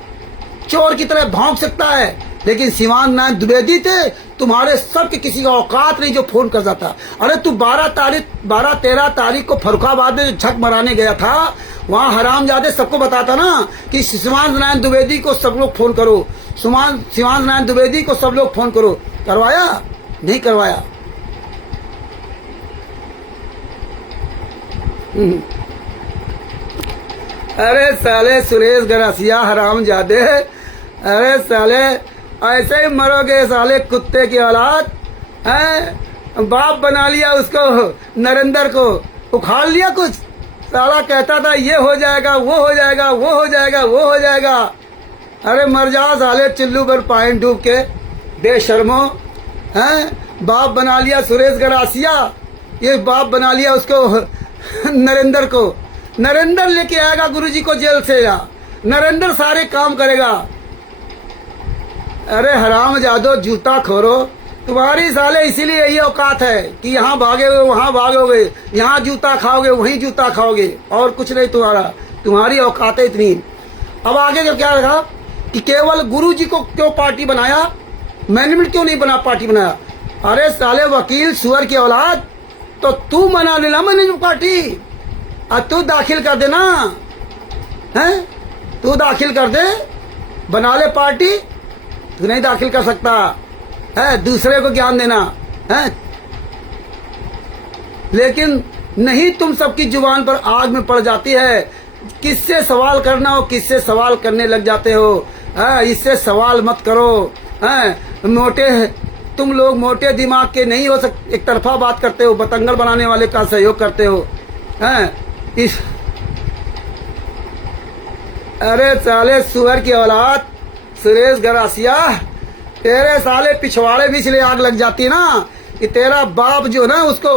चोर की तरह भौंक सकता है, लेकिन शिवांश नारायण द्विवेदी थे, तुम्हारे सबके किसी का औकात नहीं जो फोन कर जाता। अरे तू 12-13 तारीख को फरुखाबाद में जो झक मराने गया था, वहाँ हरामजादे सबको बताता ना कि शिवांश नारायण द्विवेदी को सब लोग फोन करो, शिवांश नारायण द्विवेदी को सब लोग फोन करो। करवाया? नहीं करवाया। अरे साले सुरेश गरासिया हरामजादे, अरे साले ऐसे ही मरोगे साले कुत्ते की औलाद हैं। बाप बना लिया उसको, नरेंद्र को उखाड़ लिया कुछ, साला कहता था ये हो जाएगा, वो हो जाएगा, वो हो जाएगा, वो हो जाएगा। अरे मर जाओ साले चुल्लू पर पानी डूब के, बेशर्मो हैं। बाप बना लिया सुरेश गरासिया, ये बाप बना लिया उसको नरेंद्र को। नरेंद्र लेके आएगा गुरुजी को जेल से, या नरेंद्र सारे काम करेगा। अरे हराम जादो जूता खोरो, तुम्हारी साले इसीलिए यही औकात है कि यहाँ भागोगे वहाँ भागोगे, यहाँ जूता खाओगे वहीं जूता खाओगे, और कुछ नहीं तुम्हारी औकात है इतनी। अब आगे जो क्या रखा कि केवल गुरुजी को क्यों पार्टी बनाया, मैनेजमेंट क्यों नहीं बना पार्टी बनाया। अरे साले वकील सुअर की औलाद, तो तू बना लेना मैनेजमेंट पार्टी, और तू दाखिल कर देना, हैं, तू दाखिल कर दे, बना ले पार्टी। तू नहीं दाखिल कर सकता है, दूसरे को ज्ञान देना है। लेकिन नहीं, तुम सबकी जुबान पर आग में पड़ जाती है, किससे सवाल करना हो किससे सवाल करने लग जाते हो। इससे सवाल मत करो। मोटे तुम लोग मोटे दिमाग के नहीं हो सकते, एक तरफा बात करते हो, बतंगड़ बनाने वाले का सहयोग करते हो। इस अरे साले सुअर की औलाद सुरेश गरासिया, तेरे साले पिछवाड़े भी इसलिए आग लग जाती ना कि तेरा बाप जो ना उसको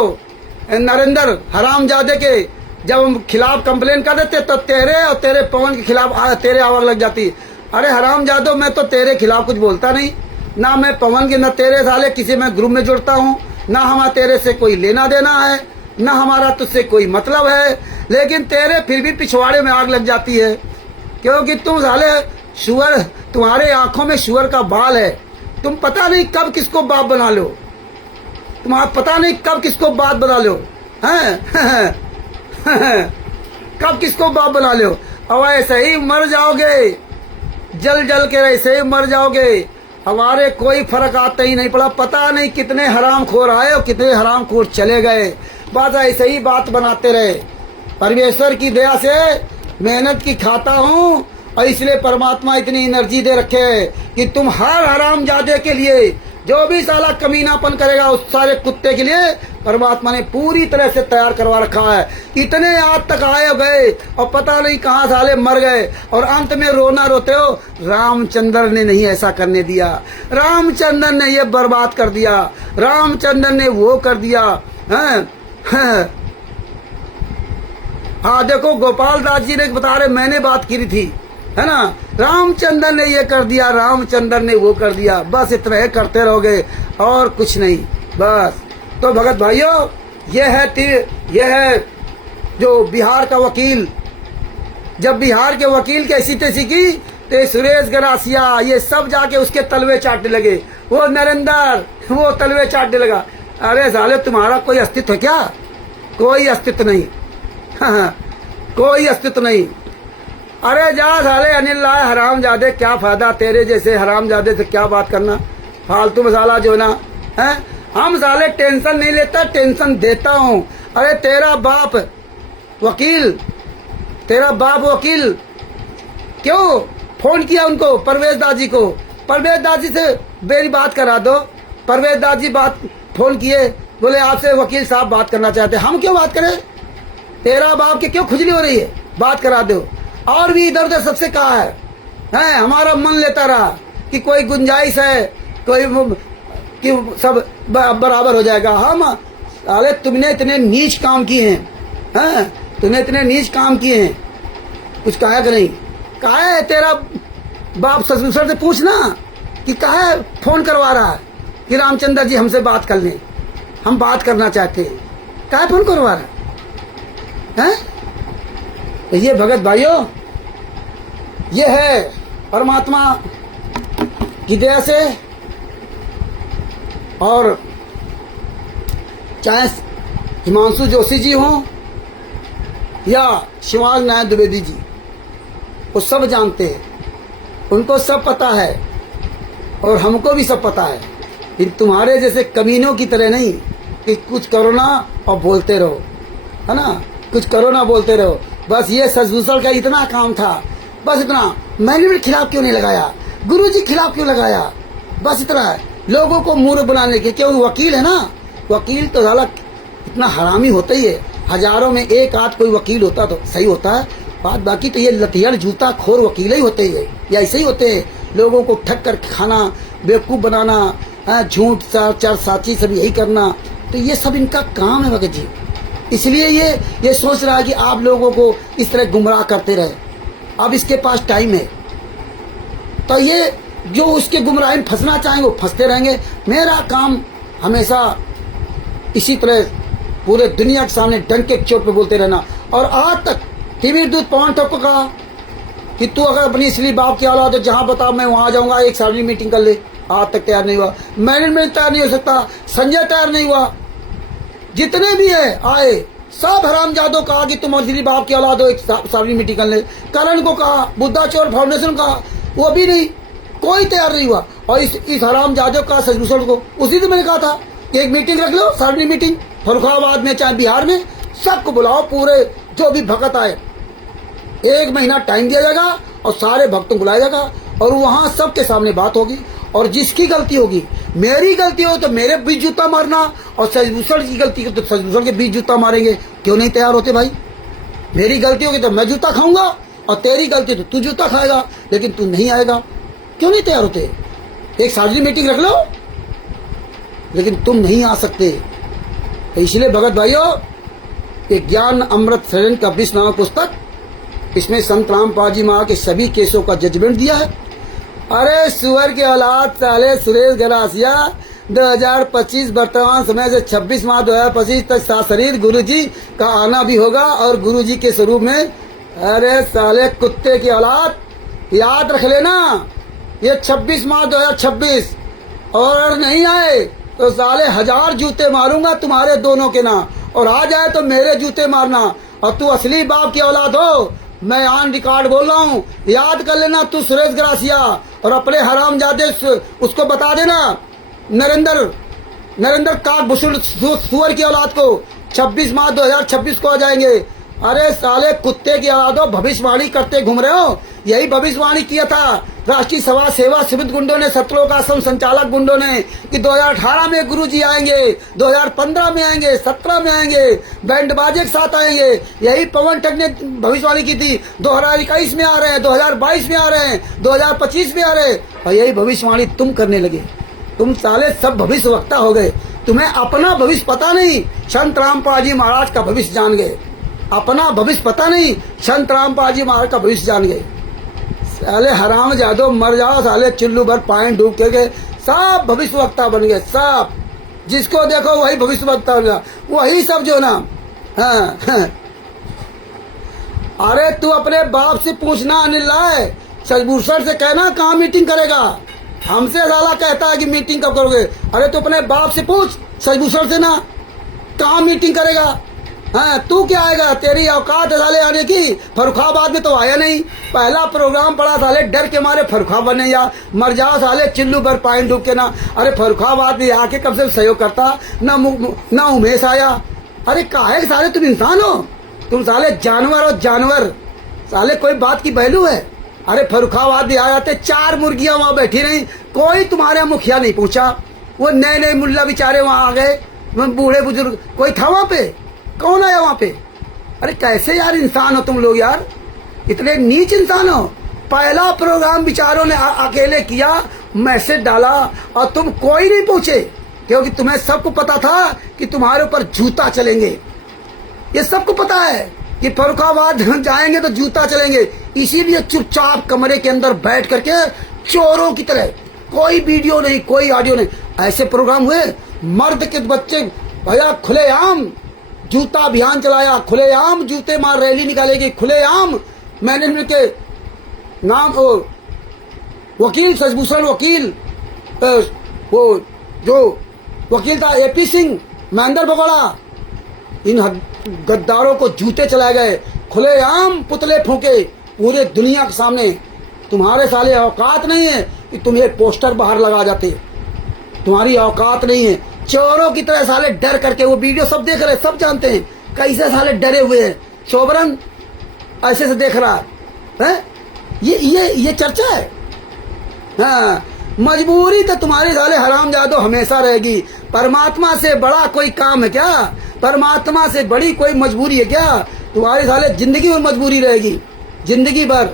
नरेंद्र हरामजादे के जब हम खिलाफ कंप्लेन कर देते तो तेरे और तेरे पवन के खिलाफ तेरे आग लग जाती। अरे हरामजादो, मैं तो तेरे खिलाफ कुछ बोलता नहीं, ना मैं पवन के न तेरे साले किसी में ग्रुप में जुड़ता हूँ, ना हमारा तेरे से कोई लेना देना है, ना हमारा तुझसे कोई मतलब है। लेकिन तेरे फिर भी पिछवाड़े में आग लग जाती है, क्योंकि तुम साले शुअर, तुम्हारे आंखों में शुअर का बाल है। तुम पता नहीं कब किसको बाप बना लो, तुम्हारा पता नहीं कब किसको बाप बना लो, हैं कब किसको बाप बना लो। अब ऐसे ही मर जाओगे, जल जल के ऐसे ही मर जाओगे। हमारे कोई फर्क आता ही नहीं पड़ा, पता नहीं कितने हरामखोर आए और कितने हरामखोर चले गए, बात ऐसे ही बात बनाते रहे। परमेश्वर की दया से मेहनत की खाता हूँ और इसलिए परमात्मा इतनी एनर्जी दे रखे है कि तुम हर हरामजादे के लिए, जो भी साला कमीनापन करेगा उस सारे कुत्ते के लिए परमात्मा ने पूरी तरह से तैयार करवा रखा है। इतने आज तक आए गए और पता नहीं कहाँ साले मर गए, और अंत में रोना रोते हो। रामचंद्र ने नहीं ऐसा करने दिया, रामचंद्र ने ये बर्बाद कर दिया, रामचंद्र ने वो कर दिया। हाँ देखो गोपाल दास जी ने बता रहे, मैंने बात की थी, है ना, रामचंद्र ने ये कर दिया, रामचंद्र ने वो कर दिया। बस इतना ही करते रहोगे और कुछ नहीं, बस। तो भगत भाइयों, ये है जो बिहार का वकील, जब बिहार के वकील की ऐसी तैसी की तो सुरेश गरासिया ये सब जाके उसके तलवे चाटने लगे। वो नरेंद्र वो तलवे चाटने लगा। अरे साले तुम्हारा कोई अस्तित्व है क्या? कोई अस्तित्व नहीं। हाँ, कोई अस्तित्व नहीं। अरे जा साले अनिल लाए हरामजादे, क्या फायदा तेरे जैसे हरामजादे से क्या बात करना, फालतू मसाला जो ना है। हम साले टेंशन नहीं लेता, टेंशन देता हूँ। अरे तेरा बाप वकील, तेरा बाप वकील क्यों फोन किया उनको, परवेज दास जी को? परवेज दास जी से मेरी बात करा दो। परवेज दास जी बात फोन किए, बोले आपसे वकील साहब बात करना चाहते। हम क्यों बात करें? तेरा बाप की क्यों खुजली हो रही है? बात करा दो। और भी इधर उधर सबसे कहा है हमारा मन लेता रहा कि कोई गुंजाइश है, कोई कि सब बराबर हो जाएगा। हम अरे तुमने इतने नीच काम किए हैं, तुमने इतने नीच काम किए हैं, कुछ कहा कि नहीं? कहा है तेरा बाप ससुर से पूछना कि कहा है फोन करवा रहा है कि रामचंद्र जी हमसे बात कर लें, हम बात करना चाहते हैं। कहा फोन करवा रहा है? तो ये भगत भाइयों, ये है परमात्मा की दया से। और चाहे हिमांशु जोशी जी हों या शिवांग नायक द्विवेदी जी, वो सब जानते हैं, उनको सब पता है और हमको भी सब पता है। इन तुम्हारे जैसे कमीनों की तरह नहीं कि कुछ करो ना और बोलते रहो, है ना, कुछ करो ना बोलते रहो। बस ये सजभूषण का इतना काम था, बस इतना। मैंने भी खिलाफ क्यों नहीं लगाया, गुरु जी खिलाफ क्यों लगाया? बस इतना है, लोगों को मूर्ख बनाने के। क्यों? वकील है ना, वकील तो साला इतना हरामी होता ही है। हजारों में एक आध कोई वकील होता तो सही होता है बात, बाकी तो ये लतियर जूता खोर वकील ही होते हैं, या ऐसे ही होते हैं। लोगों को ठग कर खाना, बेवकूफ़ बनाना, झूठ चार साची सब यही करना, तो ये सब इनका काम है भगत जी। इसलिए ये सोच रहा है कि आप लोगों को इस तरह गुमराह करते रहे। अब इसके पास टाइम है, तो ये जो उसके गुमराही में फंसना चाहेंगे वो फंसते रहेंगे। मेरा काम हमेशा इसी तरह पूरे दुनिया के सामने डंके के चोट पे बोलते रहना। और आज तक टीवी दूत पवन ठोक को कहा कि तू अगर अपनी इसलिए बाप की औलाद है, जहाँ बता मैं वहाँ जाऊँगा, एक सार्वजनिक मीटिंग कर ले। आज तक तैयार नहीं हुआ, मैनेजमेंट तैयार नहीं हो सकता, संजय तैयार नहीं हुआ, जितने भी है आए सब हरामजादों कहा कि तुम असली बाप की औलाद हो, एक सार्वजनिक मीटिंग कर ले। करण को कहा, बुद्धा चोर फाउंडेशन का, वो भी नहीं, कोई तैयार नहीं हुआ। और इस हरामजादों का सजभूषण को उसी दिन मैंने कहा था कि एक मीटिंग रख लो, सार्वजनिक मीटिंग, फरुखाबाद में चाहे बिहार में, सबको बुलाओ, पूरे जो भी भक्त आए, 1 महीना टाइम दिया जाएगा और सारे भक्तों को बुलाया जाएगा और वहाँ सबके सामने बात होगी। और जिसकी गलती होगी, मेरी गलती हो तो मेरे बीच जूता मारना, और सजभूषण की गलती हो तो सजभूषण के बीच जूता मारेंगे। क्यों नहीं तैयार होते भाई? मेरी गलती होगी तो मैं जूता खाऊंगा और तेरी गलती तो तू जूता खाएगा, लेकिन तू नहीं आएगा। क्यों नहीं तैयार होते? एक सार्वजनिक मीटिंग रख लो, लेकिन तुम नहीं आ सकते। तो इसलिए भगत भाइयों, एक ज्ञान अमृत शरण का विश्व नामक पुस्तक, इसमें संत रामपाल जी महा के सभी केसों का जजमेंट दिया है। अरे सुअर के औलाद साले सुरेश गरासिया, 2025 वर्तमान समय से 26 मार्च 2025 तक साशरीर गुरु जी का आना भी होगा और गुरु जी के स्वरूप में। अरे साले कुत्ते की औलाद, याद रख लेना, ये 26 मार्च 2026, और नहीं आए तो साले 1000 जूते मारूंगा तुम्हारे दोनों के ना, और आ जाए तो मेरे जूते मारना। और तू असली बाप की औलाद हो, मैं ऑन रिकॉर्ड बोल रहा हूँ, याद कर लेना तू सुरेश गरासिया। और अपने हरामजादे उसको बता देना, नरेंद्र काक भुसुड़ सुअर की औलाद को 26 मार्च 2026 को आ जाएंगे। अरे साले कुत्ते की औलादो, भविष्यवाणी करते घूम रहे हो। यही भविष्यवाणी किया था राष्ट्रीय सभा सेवा समिति गुंडों ने, सतलोक आश्रम संचालक गुंडों ने, कि 2018 में गुरुजी आएंगे, 2015 में आएंगे, 17 में आएंगे, बैंड बाजे के साथ आएंगे। यही पवन ठग ने भविष्यवाणी की थी। 2021 में आ रहे हैं, 2022 में आ रहे हैं, 2025 में आ रहे हैं, और यही भविष्यवाणी तुम करने लगे। तुम साले सब भविष्य वक्ता हो गए। तुम्हें अपना भविष्य पता नहीं, संत रामपाल जी महाराज का भविष्य जान गए। अपना भविष्य पता नहीं, संत रामपाल जी महाराज का भविष्य जान गए। साले हराम जादो, मर जाओ साले, चुल्लू भर पानी डूब के गए। सब भविष्य वक्ता बन गए, सब। जिसको देखो वही भविष्य वक्ता हो गया, वही सब जो ना। हाँ। अरे तू अपने बाप से पूछना, अनिल राय सजभूषण से कहना कहाँ मीटिंग करेगा। हमसे साला कहता है कि मीटिंग कब करोगे। अरे तू अपने बाप से पूछ, सजभूषण से ना, कहाँ मीटिंग करेगा। हाँ, तू क्या आएगा, तेरी औकात है साले आने की। फर्रुखाबाद में तो आया नहीं, पहला प्रोग्राम पड़ा साले, डर के मारे फर्रुखाबाद नहीं आया। मर जाओ साले, चिल्लू भर पानी डूब के ना। अरे फर्रुखाबाद में आके कब से सहयोग करता ना उमेश आया। अरे काहे साले, तुम इंसान हो, तुम साले जानवर हो, जानवर। साले कोई बात की पहलू है। अरे फर्रुखाबाद भी आ जाते, 4 मुर्गियां वहां बैठी रही, कोई तुम्हारे मुखिया नहीं पूछा। वो नए नए मुल्ला बेचारे वहां आ गए, बूढ़े बुजुर्ग, कोई था वहां पे, कौन आया वहां पे। अरे कैसे यार इंसान हो तुम लोग यार, इतने नीच इंसान हो। पहला प्रोग्राम बिचारों ने अकेले किया, मैसेज डाला, और तुम कोई नहीं पूछे, क्योंकि तुम्हें सबको पता था कि तुम्हारे ऊपर जूता चलेंगे। ये सबको पता है कि फर्रुखाबाद जाएंगे तो जूता चलेंगे। इसीलिए चुपचाप कमरे के अंदर बैठ करके चोरों की तरह, कोई वीडियो नहीं, कोई ऑडियो नहीं, ऐसे प्रोग्राम हुए। मर्द के बच्चे भैया खुलेआम जूता अभियान चलाया, खुलेआम जूते मार रैली निकालेगी, खुलेआम मैनेजमेंट के नाम वकील सजभूषण वकील, वो जो वकील था एपी सिंह, महेंद्र बगोड़ा, इन गद्दारों को जूते चलाए गए, खुलेआम पुतले फूके पूरे दुनिया के सामने। तुम्हारे साले औकात नहीं है कि तुम ये पोस्टर बाहर लगा जाते, तुम्हारी औकात नहीं है। चोरों की तरह साले डर करके, वो वीडियो सब देख रहे, सब जानते हैं कैसे साले डरे हुए हैं। शोभरन ऐसे से देख रहा है, ये चर्चा है। हाँ, मजबूरी तो तुम्हारी साले हरामजादो हमेशा रहेगी। परमात्मा से बड़ा कोई काम है क्या, परमात्मा से बड़ी कोई मजबूरी है क्या। तुम्हारी साले जिंदगी में मजबूरी रहेगी, जिंदगी भर।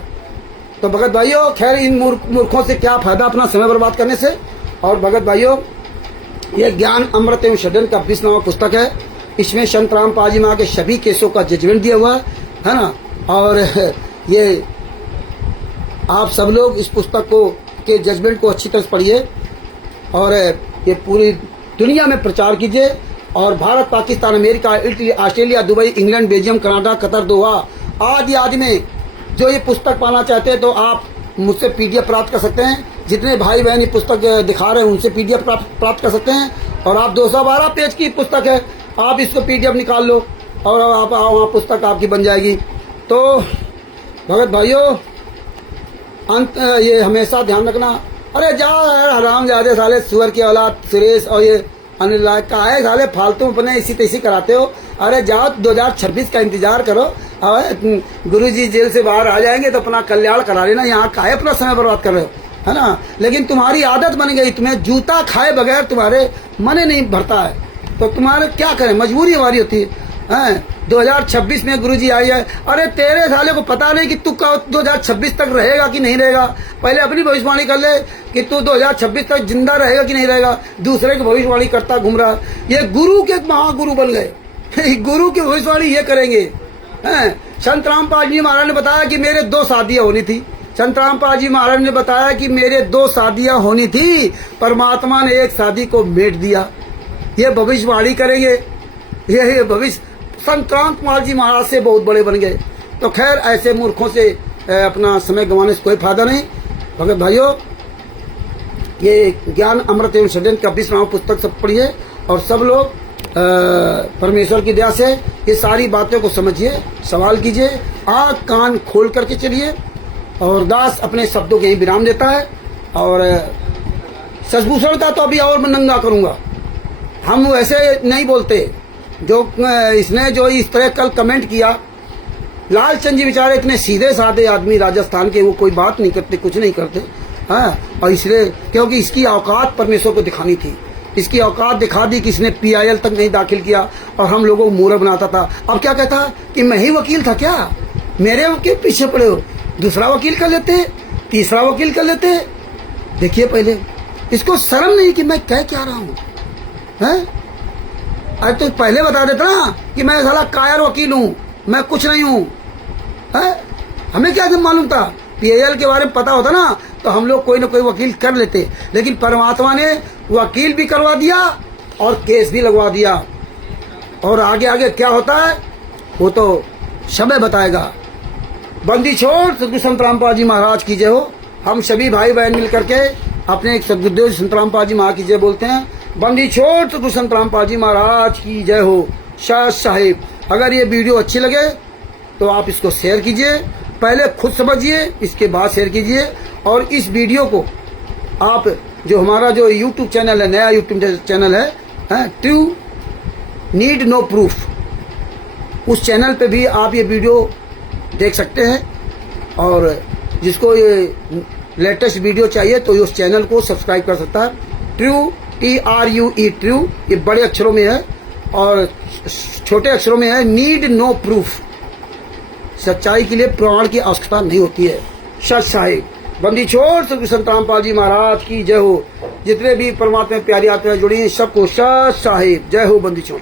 तो भगत भाइयों, खैर इन मूर्खों से क्या फायदा अपना समय बर्बाद करने से। और भगत भाइयों, ये ज्ञान अमृत एवं षड्यंत्र का 20वां पुस्तक है। इसमें संत रामपाल जी महाराज के सभी केसों का जजमेंट दिया हुआ है ना। और ये आप सब लोग इस पुस्तक को के जजमेंट को अच्छी तरह से पढ़िए, और ये पूरी दुनिया में प्रचार कीजिए। और Bharat, Pakistan, America, Italy, Australia, Dubai, England, Belgium, Canada, Qatar, Doha आदि में जो ये पुस्तक पाना चाहते हैं तो आप मुझसे पीडीएफ प्राप्त कर सकते हैं। जितने भाई बहन ये पुस्तक दिखा रहे हैं उनसे पीडीएफ प्राप्त कर सकते हैं। और आप 212 पेज की पुस्तक है, आप इसको पीडीएफ निकाल लो और आप वहाँ पुस्तक आपकी बन जाएगी। तो भगत भाइयों, अंत ये हमेशा ध्यान रखना। अरे जाओ यार हरामजादे साले, सुअर की औलाद सुरेश और ये अनिल राय का है साले, फालतू अपने इसी तैसी कराते हो। अरे जाओ 2026 का इंतजार करो। गुरुजी जेल से बाहर आ जाएंगे तो अपना कल्याण करा लेना, यहाँ काहे अपना समय बर्बाद कर रहे हो, है ना। लेकिन तुम्हारी आदत बन गई, तुम्हें जूता खाए बगैर तुम्हारे मन नहीं भरता है, तो तुम्हारे क्या करें, मजबूरी हमारी होती है। 2026 में गुरुजी आई है। अरे तेरे साले को पता नहीं कि तू 2026 तक रहेगा कि नहीं रहेगा। पहले अपनी भविष्यवाणी कर ले कि तू 2026 तक जिंदा रहेगा कि नहीं रहेगा। दूसरे की भविष्यवाणी करता घूम रहा। ये गुरु के महागुरु बन गए, गुरु की भविष्यवाणी ये करेंगे। संत रामपाल जी महाराज ने बताया कि मेरे 2 शादियां होनी थी। संत रामपाल जी महाराज ने बताया कि मेरे 2 शादियां होनी थी, परमात्मा ने एक शादी को मेट दिया। ये भविष्यवाणी करेंगे, ये भविष्य। संत रामपाल जी महाराज से बहुत बड़े बन गए। तो खैर ऐसे मूर्खों से अपना समय गंवाने से कोई फायदा नहीं। भगत भाइयों, ये ज्ञान अमृत एवं षड्यंत्र का 20वां पुस्तक सब पढ़िए, और सब लोग परमेश्वर की दया से ये सारी बातों को समझिए, सवाल कीजिए, आँख कान खोल करके चलिए। और दास अपने शब्दों के ही विराम देता है। और सजभूषण का तो अभी और मैं नंगा करूँगा, हम वैसे नहीं बोलते। जो इसने जो इस तरह कल कमेंट किया लालचंद जी बेचारे इतने सीधे साधे आदमी राजस्थान के, वो कोई बात नहीं करते, कुछ नहीं करते। हाँ, और इसलिए क्योंकि इसकी औकात परमेश्वर को दिखानी थी, इसकी औकात दिखा दी कि इसने PIL तक नहीं दाखिल किया और हम लोगों को मूर्ख बनाता था। अब क्या कहता कि मैं ही वकील था क्या, मेरे वकील पीछे पड़े हो, दूसरा वकील कर लेते, तीसरा वकील कर लेते। देखिए पहले इसको शर्म नहीं कि मैं कह क्या रहा हूँ, हैं? अरे तो पहले बता देता ना कि मैं साला कायर वकील हूँ, मैं कुछ नहीं हूँ। हमें क्या मालूम था, PIL के बारे में पता होता ना तो हम लोग कोई ना कोई वकील कर लेते। लेकिन परमात्मा ने वकील भी करवा दिया और केस भी लगवा दिया, और आगे आगे क्या होता है वो तो समय बताएगा। बंदी छोड़ सदगुरु संत रामपाल जी महाराज की जय हो। हम सभी भाई बहन मिल करके अपने एक सदगुरुदेव संत रामपाल जी महाराज की जय बोलते हैं। बंदी छोड़ सदगुरु संत रामपाल जी महाराज की जय हो। शाह साहिब, अगर ये वीडियो अच्छी लगे तो आप इसको शेयर कीजिए, पहले खुद समझिए, इसके बाद शेयर कीजिए। और इस वीडियो को आप, जो हमारा जो YouTube चैनल है, नया YouTube चैनल है ट्रू नीड नो प्रूफ, उस चैनल पे भी आप ये वीडियो देख सकते हैं। और जिसको ये लेटेस्ट वीडियो चाहिए तो उस चैनल को सब्सक्राइब कर सकता है। ट्रू TRUE ट्रू, ये बड़े अक्षरों में है और छोटे अक्षरों में है नीड नो प्रूफ। सच्चाई के लिए प्रमाण की आवश्यकता नहीं होती है। सच साहिब, बंदी छोड़ सदगुरु संत रामपाल जी महाराज की जय हो। जितने भी परमात्मा प्यारी आत्माएं जुड़ी हैं सबको सच साहिब जय हो। बंदी छोड़।